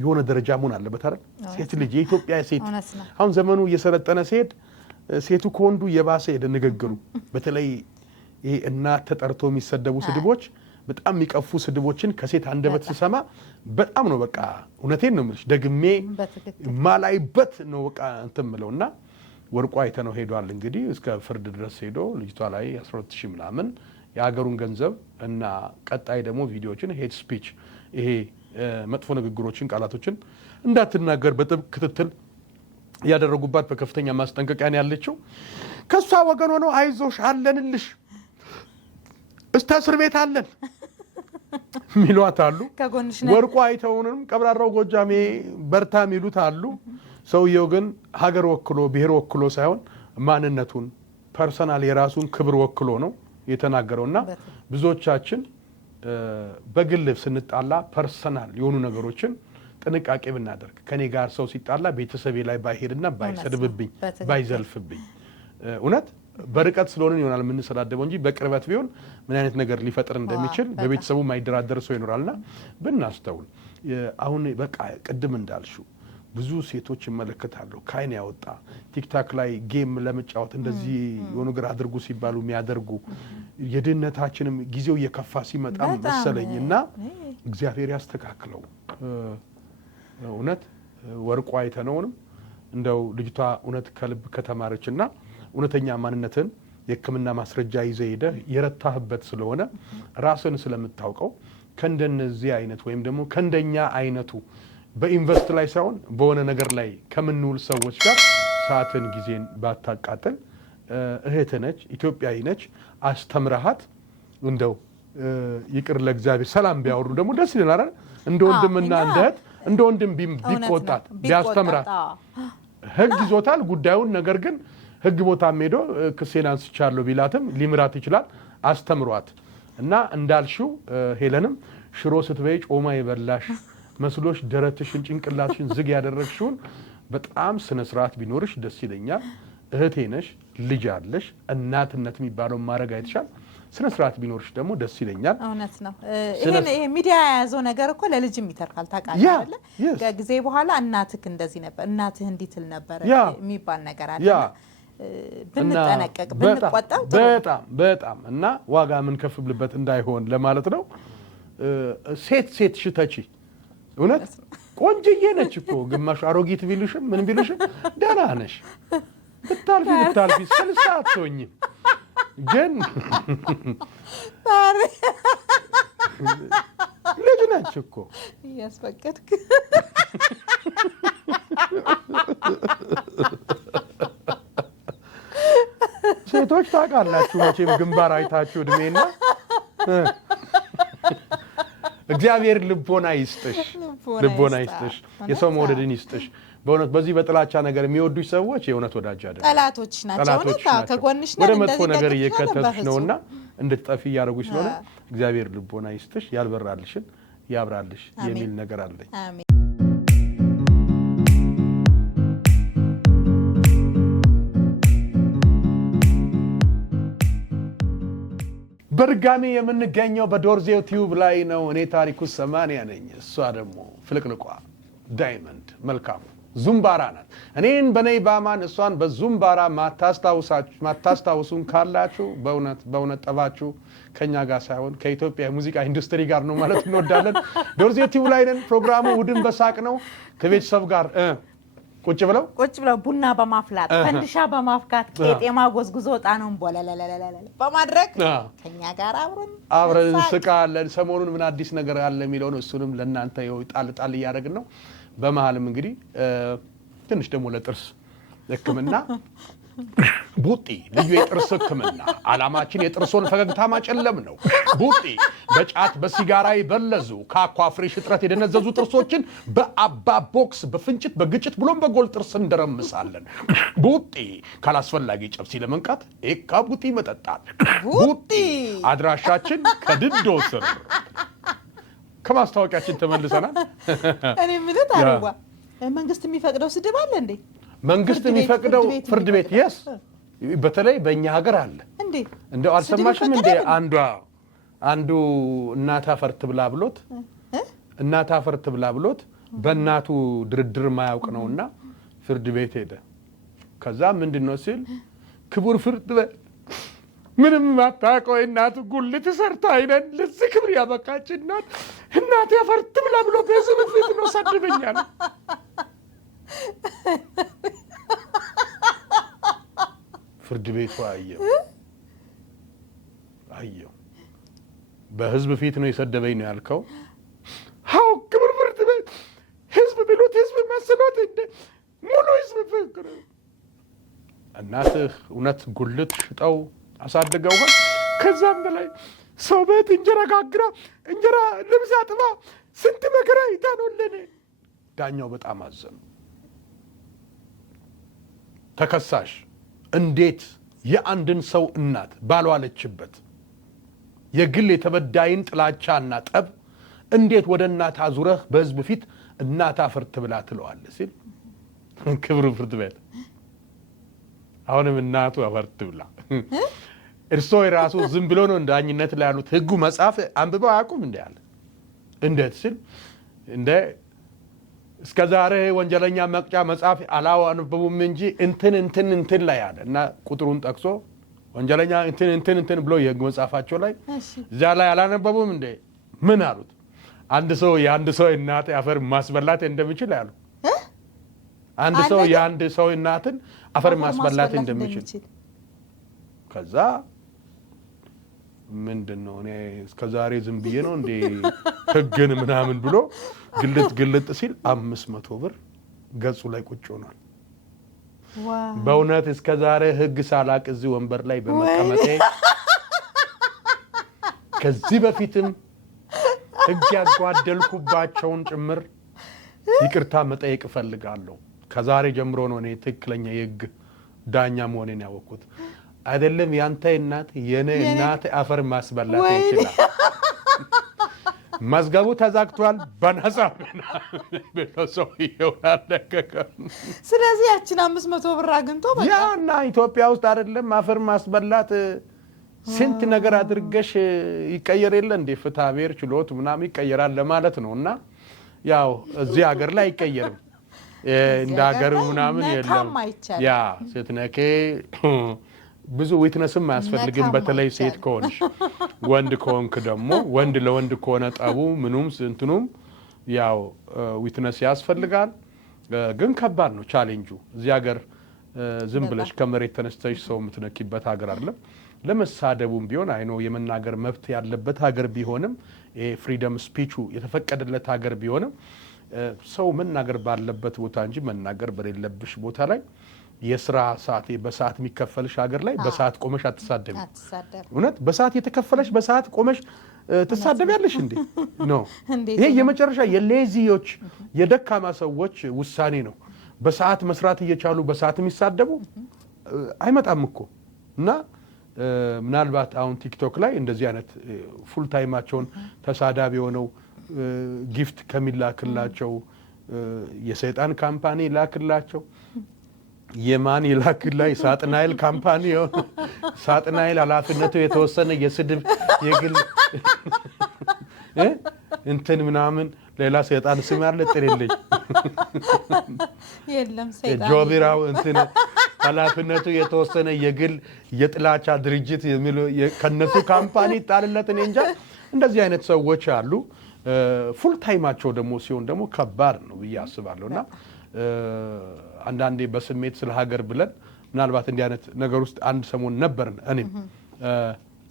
የሆነ ደረጃ መሆን አለበት አይደል ሴት ልጅ የኢትዮጵያ ሴት አሁን ዘመኑ እየሰለጠነ ሲሄድ ሴቱ ከወንዱ የባሰ ሄደ ንግግሩ በተለይ ይሄ እናት ተጠርቶ የሚሰደቡ ስድቦች በጣም የሚቀፉ ስድቦችን ከሴት አንደበት ሲሰማ በጣም ነው በቃ እውነቴን ነው የምልሽ ደግሜ ማላይበት ነው በቃ እንትምለውና ወርቁ አይተነው ሄዷል እንግዲህ እስከ ፍርድ ድረስ ሄዶ ልጅቷ ላይ 12000 ምናምን የሀገሩን ገንዘብ እና ቀጣይ ደግሞ ቪዲዮዎችን ሄድ ስፒች ይሄ መጥፎ ንግግሮችን ቃላቶችን እንዳትናገር በጥብቅ ክትትል ያደረጉባት በከፍተኛ ማስጠንቀቂያ ያለችው ከሷ ወገን ሆነው አይዞሽ አለንልሽ እስከ እስር ቤት አለን ሚሏት አሉ ወርቁ አይተውንም ቀብራራው ጎጃሜ በርታ ሚሉት አሉ ሰውየው ግን ሀገር ወክሎ ብሔር ወክሎ ሳይሆን ማንነቱን ፐርሰናል የራሱን ክብር ወክሎ ነው የተናገረውና ብዙዎቻችን በግል ስንጣላ ፐርሰናል የሆኑ ነገሮችን ጥንቃቄ ብናደርግ ከኔ ጋር ሰው ሲጣላ ቤተሰቤ ላይ ባይሄድና ባይሰድብብኝ ባይዘልፍብኝ እውነት በርቀት ስለሆነ ይሆናል ምን ሰላደበው እንጂ በቅርበት ቢሆን ምን አይነት ነገር ሊፈጥር እንደሚችል በቤተሰቡ ማይደራደር ሰው ይኖራልና ብናስተውል አሁን በቃ ቅድም እንዳልሽው ብዙ ሴቶች ይመለከታሉ ካይን ያወጣ ቲክታክ ላይ ጌም ለመጫወት እንደዚህ የሆነ ነገር አድርጉ ሲባሉ የሚያደርጉ የድነታችንም ጊዜው የከፋ ሲመጣ መሰለኝና እግዚአብሔር ያስተካክለው እውነት ወርቁ አይተነውንም እንደው ልጅቷ እውነት ከልብ ከተማረችና እውነተኛ ማንነትን የሕክምና ማስረጃ ይዘህ ሄደህ የረታህበት ስለሆነ ራስን ስለምታውቀው ከእንደነዚህ አይነት ወይም ደግሞ ከእንደኛ አይነቱ በኢንቨስት ላይ ሳይሆን በሆነ ነገር ላይ ከምንውል ሰዎች ጋር ሰዓትን ጊዜን ባታቃጥል እህት ነች ኢትዮጵያዊ ነች አስተምረሃት እንደው ይቅር ለእግዚአብሔር ሰላም ቢያወሩ ደግሞ ደስ ይላል አይደል እንደ ወንድምና እንደ እህት እንደ ወንድም ቢቆጣት ቢያስተምራት ህግ ይዞታል ጉዳዩን ነገር ግን ህግ ቦታም ሄዶ ክሴን አንስቻለሁ ቢላትም ሊምራት ይችላል አስተምሯት እና እንዳልሽው ሄለንም ሽሮ ስትበይ ጮማ ይበላሽ መስሎሽ ደረትሽን ጭንቅላትሽን ዝግ ያደረግሽውን በጣም ስነ ስርዓት ቢኖርሽ ደስ ይለኛል እህቴ ነሽ ልጅ አለሽ እናትነት የሚባለው ማረግ አይተሻል ስነ ስርዓት ቢኖርሽ ደግሞ ደስ ይለኛል እውነት ነው ይሄ ሚዲያ ያያዘው ነገር እኮ ለልጅም ይተርካል ታውቃለህ አይደል ከጊዜ በኋላ እናትህ እንደዚህ ነበር እናትህ እንዲትል ነበር የሚባል ነገር አለ ብንጠነቀቅ ብንቆጠብ በጣም እና ዋጋ ምን ከፍብልበት እንዳይሆን ለማለት ነው ሴት ሽተቺ እውነት ቆንጅዬ ነች እኮ ግማሽ አሮጊት ቢሉሽም ምን ቢሉሽም ደህና ነሽ ብታልፊ ሰልሳት ሆኝ ግን ልጅ ነች እኮ ያስፈቀድክ ሴቶች ታውቃላችሁ መቼም ግንባር አይታችሁ እድሜና እግዚአብሔር ልቦና ይስጥሽ የሰው መውደድን ይስጥሽ በእውነት በዚህ በጥላቻ ነገር የሚወዱሽ ሰዎች የእውነት ወዳጅ አይደለም ጠላቶች ናቸው ከጎንሽ ወደ መጥፎ ነገር እየከተቱሽ ነውና እንድትጠፊ ያደርጉሽ ስለሆነ እግዚአብሔር ልቦና ይስጥሽ ያልበራልሽን ያብራልሽ የሚል ነገር አለኝ አሜን በርጋሚ የምንገኘው በዶርዜው ቲዩብ ላይ ነው እኔ ታሪኩ 80 ነኝ እሷ ደግሞ ፍልቅልቋ ዳይመንድ መልካሙ ዙምባራ ናት እኔን በኔ ባማን እሷን በዙምባራ ማታስታውሱን ካላችሁ በእውነት ጠባችሁ ከኛ ጋር ሳይሆን ከኢትዮጵያ ሙዚቃ ኢንዱስትሪ ጋር ነው ማለት እንወዳለን ዶርዜው ቲዩብ ላይ ነን ፕሮግራሙ እሑድን በሳቅ ነው ከቤተሰብ ጋር ቁጭ ብለው ቡና በማፍላት ፈንድሻ በማፍካት ቄጤማ ጎዝጉዞ ጣኑን ቦለለለለለ በማድረግ ከኛ ጋር አብረን እንስቃለን ሰሞኑን ምን አዲስ ነገር አለ የሚለው ነው እሱንም ለእናንተ ጣል እያደረግን ነው በመሃልም እንግዲህ ትንሽ ደግሞ ለጥርስ ህክምና ቡጢ ልዩ የጥርስ ህክምና ዓላማችን የጥርሶን ፈገግታ ማጨለም ነው ቡጢ በጫት በሲጋራ ይበለዙ ካኳ ፍሬሽ እጥረት የደነዘዙ ጥርሶችን በአባ ቦክስ በፍንጭት በግጭት ብሎም በጎል ጥርስ እንደረምሳለን ቡጢ ካላስፈላጊ ጨብሲ ለመንቃት ኤካ ቡጢ መጠጣት ቡጢ አድራሻችን ከድዶ ስር ከማስታወቂያችን ተመልሰናል እኔ ምንት አረዋ መንግስት የሚፈቅደው ስድብ አለ እንዴ መንግስት የሚፈቅደው ፍርድ ቤት yes በተለይ በእኛ ሀገር አለ እንዴ እንደው አልሰማሽም እንዴ አንዱ እናታ ፈርት ብላ ብሎት በእናቱ ድርድር ማያውቅ ነውና ፍርድ ቤት ሄደ ከዛ ምንድነው ሲል ክቡር ፍርድ ቤት ምንም ማታውቀው እናቱ ጉልት ሰርታ አይደል ለዚህ ክብር ያበቃች እናት ፈርት ብላ ብሎት በህዝብ ፊት ነው ሰድበኛል ፍርድ ቤቱ አየው በህዝብ ፊት ነው የሰደበኝ ነው ያልከው ሃው ክብር ፍርድ ቤት ህዝብ ብሎት ህዝብ መስሎት እንደ ሙሉ ህዝብ ፍቅር እናትህ እውነት ጉልት ሽጠው አሳደገው ከዛም በላይ ሰው ቤት እንጀራ ጋግራ እንጀራ ልብስ አጥባ ስንት መከራ ይታኖልኔ ዳኛው በጣም አዘኑ ተከሳሽ እንዴት የአንድን ሰው እናት ባልዋለችበት የግል የተበዳይን ጥላቻና ጠብ እንዴት ወደ እናት አዙረህ በህዝብ ፊት እናት አፈርት ብላ ትለዋለህ ሲል ክብሩ ፍርድ ቤት አሁንም እናቱ አፈርት ብላ እርሶ የራሱ ዝም ብሎ ነው ዳኝነት ላይ ያሉት ህጉ መጽሐፍ አንብበው አያውቁም እንዴ አለ እንዴት ሲል እንደ እስከዛሬ ወንጀለኛ መቅጫ መጽሐፍ አላወንበቡም እንጂ እንትን ላይ አለ እና ቁጥሩን ጠቅሶ ወንጀለኛ እንትን ብሎ የህግ መጽሐፋቸው ላይ እዛ ላይ አላነበቡም እንዴ ምን አሉት የአንድ ሰው እናት አፈር ማስበላት እንደሚችል ያሉ አንድ ሰው የአንድ ሰው እናትን አፈር ማስበላት እንደሚችል ከዛ ምንድነው እኔ እስከዛሬ ዝም ብዬ ነው እንዴ ህግን ምናምን ብሎ ግልጥ ሲል 500 ብር ገጹ ላይ ቁጭ ሆኗል በእውነት እስከዛሬ ህግ ሳላቅ እዚህ ወንበር ላይ በመቀመጤ ከዚህ በፊትም ህግ ያጓደልኩባቸውን ጭምር ይቅርታ መጠየቅ እፈልጋለሁ ከዛሬ ጀምሮ ነው እኔ ትክክለኛ የህግ ዳኛ መሆኔን ያወቅኩት አይደለም ያንተ እናት የኔ እናት አፈር ማስበላት ይችላል መዝገቡ ተዛግቷል በነፃ በሰው ይወራደከ ስለዚህ ያችን 500 ብር አግንቶ በቃ ያና ኢትዮጵያ ውስጥ አይደለም አፈር ማስበላት ስንት ነገር አድርገሽ ይቀየር የለ እንደ ፍትሐብሔር ችሎት ምናምን ይቀየራል ለማለት ነውና ያው እዚህ ሀገር ላይ አይቀየርም እንደ ሀገር ምናምን የለም ያ ስትነኬ ብዙ ዊትነስም አያስፈልግም በተለይ ሴት ከሆንሽ ወንድ ከሆንክ ደግሞ ወንድ ለወንድ ከሆነ ጠቡ ምኑም እንትኑም ያው ዊትነስ ያስፈልጋል ግን ከባድ ነው ቻሌንጁ እዚህ ሀገር ዝም ብለሽ ከመሬት ተነስተሽ ሰው የምትነኪበት ሀገር አይደለም ለመሳደቡም ቢሆን አይኖ የመናገር መብት ያለበት ሀገር ቢሆንም ፍሪደም ስፒቹ የተፈቀደለት ሀገር ቢሆንም ሰው መናገር ባለበት ቦታ እንጂ መናገር በሌለብሽ ቦታ ላይ የስራ ሰዓት በሰዓት የሚከፈልሽ ሀገር ላይ በሰዓት ቆመሽ አትሳደቢ እውነት በሰዓት የተከፈለሽ በሰዓት ቆመሽ ትሳደቢያለሽ እንዴ? ነው ይሄ የመጨረሻ የሌዚዎች የደካማ ሰዎች ውሳኔ ነው። በሰዓት መስራት እየቻሉ በሰዓት የሚሳደቡ አይመጣም እኮ እና ምናልባት አሁን ቲክቶክ ላይ እንደዚህ አይነት ፉል ታይማቸውን ተሳዳቢ ሆነው ጊፍት ከሚላክላቸው የሰይጣን ካምፓኒ ላክላቸው የማን ይላክላይ ሳጥናኤል ካምፓኒ የሆነ ሳጥናኤል ኃላፊነቱ የተወሰነ የስድብ የግል እንትን ምናምን ሌላ ሰይጣን ስም ያለ ጥሪልኝ የለም ሰይጣን ጆቢራው እንትን ኃላፊነቱ የተወሰነ የግል የጥላቻ ድርጅት የሚለው ከነሱ ካምፓኒ ጣልለት እኔ እንጃ እንደዚህ አይነት ሰዎች አሉ። ፉል ታይማቸው ደግሞ ሲሆን ደግሞ ከባድ ነው ብዬ አስባለሁና አንዳንዴ በስሜት ስለ ሀገር ብለን ምናልባት እንዲህ አይነት ነገር ውስጥ አንድ ሰሞን ነበርን። እኔም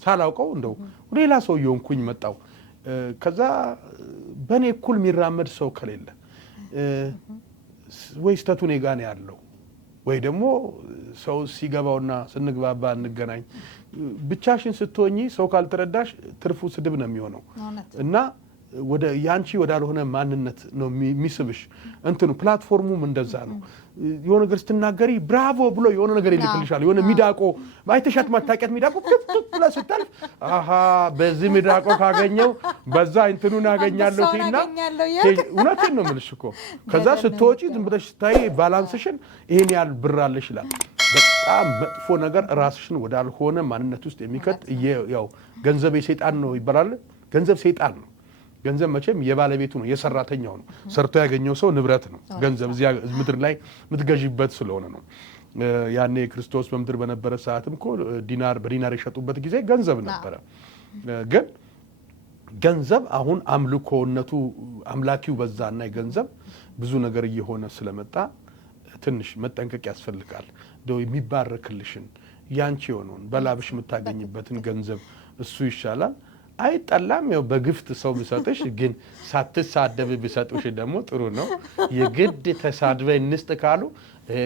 ሳላውቀው እንደው ሌላ ሰው የሆንኩኝ መጣው። ከዛ በእኔ እኩል የሚራመድ ሰው ከሌለ ወይ ስተቱ እኔ ጋር ነው ያለው ወይ ደግሞ ሰው ሲገባውና ስንግባባ እንገናኝ። ብቻሽን ስትሆኚ ሰው ካልተረዳሽ ትርፉ ስድብ ነው የሚሆነው እና ወደ ያንቺ ወዳልሆነ ማንነት ነው የሚስብሽ። እንትኑ ፕላትፎርሙም እንደዛ ነው። የሆነ ነገር ስትናገሪ ብራቮ ብሎ የሆነ ነገር ይልክልሻል። የሆነ ሚዳቆ ማይተሻት ማታቂያት ሚዳቆ ብለ ስታልፍ አሃ በዚህ ሚዳቆ ካገኘው በዛ እንትኑን አገኛለሁ ሲና እውነቴን ነው የምልሽ እኮ ከዛ ስትወጪ ዝም ብለሽ ስታይ ባላንስሽን ይሄን ያህል ብር አለሽ ይላል። በጣም መጥፎ ነገር ራስሽን ወዳልሆነ ማንነት ውስጥ የሚከት ያው ገንዘብ የሰይጣን ነው ይባላል። ገንዘብ ሰይጣን ነው። ገንዘብ መቼም የባለቤቱ ነው የሰራተኛው ነው። ሰርቶ ያገኘው ሰው ንብረት ነው። ገንዘብ እዚያ ምድር ላይ ምትገዥበት ስለሆነ ነው። ያኔ ክርስቶስ በምድር በነበረ ሰዓትም እኮ ዲናር በዲናር የሸጡበት ጊዜ ገንዘብ ነበረ። ግን ገንዘብ አሁን አምልኮነቱ አምላኪው በዛና የገንዘብ ብዙ ነገር እየሆነ ስለመጣ ትንሽ መጠንቀቅ ያስፈልጋል። እንደው የሚባረክልሽን ያንቺ የሆነውን በላብሽ የምታገኝበትን ገንዘብ እሱ ይሻላል። አይጠላም። ያው በግፍት ሰው ቢሰጥሽ ግን ሳትሳደብ ቢሰጡሽ ደግሞ ጥሩ ነው። የግድ ተሳድበ እንስጥ ካሉ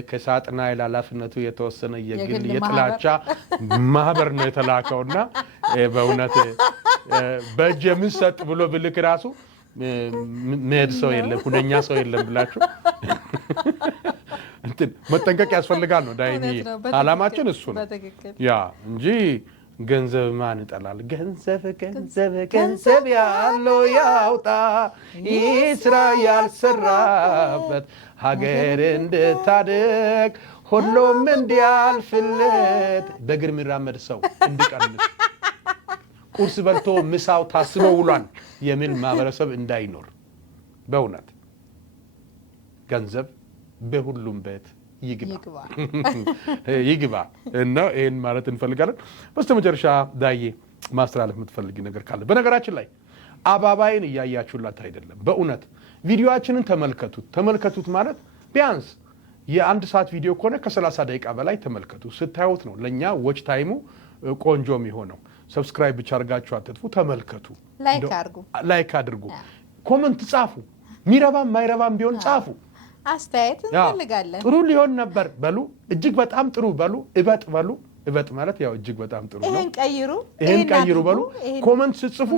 ከሳጥናኤል ኃላፊነቱ የተወሰነ የግል የጥላቻ ማህበር ነው የተላከውና በእውነት በእጅ የምንሰጥ ብሎ ብልክ ራሱ መሄድ ሰው የለም ሁነኛ ሰው የለም ብላችሁ እንትን መጠንቀቅ ያስፈልጋል ነው ዳይሚ አላማችን እሱ ነው ያ እንጂ ገንዘብ ማን ይጠላል? ገንዘብ ገንዘብ ገንዘብ ያለው ያውጣ ይስራ ያልሰራበት ሀገር እንድታድግ ሁሉም እንዲያልፍለት በእግር የሚራመድ ሰው እንዲቀንስ ቁርስ በልቶ ምሳው ታስቦ ውሏል የሚል ማህበረሰብ እንዳይኖር በእውነት ገንዘብ በሁሉም ቤት ይግባ እና ይሄን ማለት እንፈልጋለን። በስተመጨረሻ ዳዬ ማስተላለፍ የምትፈልጊ ነገር ካለ? በነገራችን ላይ አባባይን እያያችሁላት አይደለም። በእውነት ቪዲዮአችንን ተመልከቱት ማለት ቢያንስ የአንድ ሰዓት ቪዲዮ ከሆነ ከ30 ደቂቃ በላይ ተመልከቱ። ስታዩት ነው ለኛ ዎች ታይሙ ቆንጆ የሚሆነው። ሰብስክራይብ ብቻ አድርጋችሁ አትጥፉ፣ ተመልከቱ፣ ላይክ አድርጉ፣ ኮሜንት ጻፉ። ሚረባም ማይረባም ቢሆን ጻፉ። አስተያየት እንፈልጋለን። ጥሩ ሊሆን ነበር በሉ፣ እጅግ በጣም ጥሩ በሉ፣ እበጥ በሉ። እበጥ ማለት ያው እጅግ በጣም ጥሩ ነው። ይሄን ቀይሩ በሉ። ኮሜንት ጽፉ።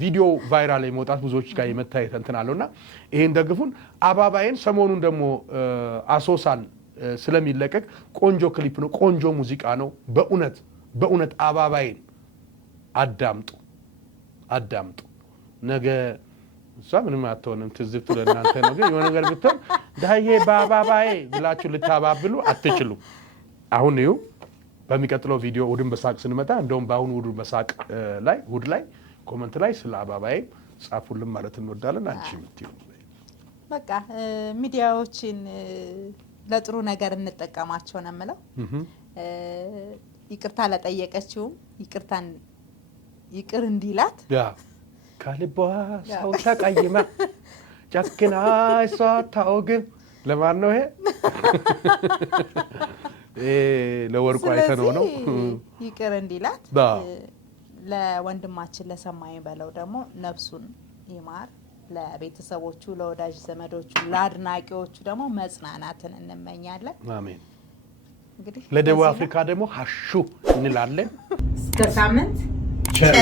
ቪዲዮ ቫይራል ላይ መውጣት ብዙዎች ጋር የመታየት እንትን አለውና ይሄን ደግፉን። አባባይን ሰሞኑን ደግሞ አሶሳን ስለሚለቀቅ ቆንጆ ክሊፕ ነው፣ ቆንጆ ሙዚቃ ነው። በእውነት አባባይን አዳምጡ። ነገ እሷ ምንም አትሆንም፣ ትዝብቱ ለእናንተ ነው። ግን የሆነ ነገር ብትሆን ዳዬ በአባባዬ ብላችሁ ልታባብሉ አትችሉ። አሁን ይኸው በሚቀጥለው ቪዲዮ እሑድን በሳቅ ስንመጣ እንደውም በአሁኑ እሑድ ላይ ኮመንት ላይ ስለ አባባዬ ጻፉልን ማለት እንወዳለን። አንቺ የምትይው በቃ ሚዲያዎችን ለጥሩ ነገር እንጠቀማቸው ነው የምለው። ይቅርታ ለጠየቀችውም ይቅር እንዲላት ከልቧ ሰው ተቀይማ ጨክና እሷ ታውግም። ለማን ነው ይሄ? ለወርቁ አይተነው ነው። ይቅር እንዲላት ለወንድማችን ለሰማኝ በለው ደግሞ ነፍሱን ይማር። ለቤተሰቦቹ፣ ለወዳጅ ዘመዶቹ፣ ለአድናቂዎቹ ደግሞ መጽናናትን እንመኛለን። አሜን። እንግዲህ ለደቡብ አፍሪካ ደግሞ ሀሹ እንላለን። እስከ ሳምንት ቸር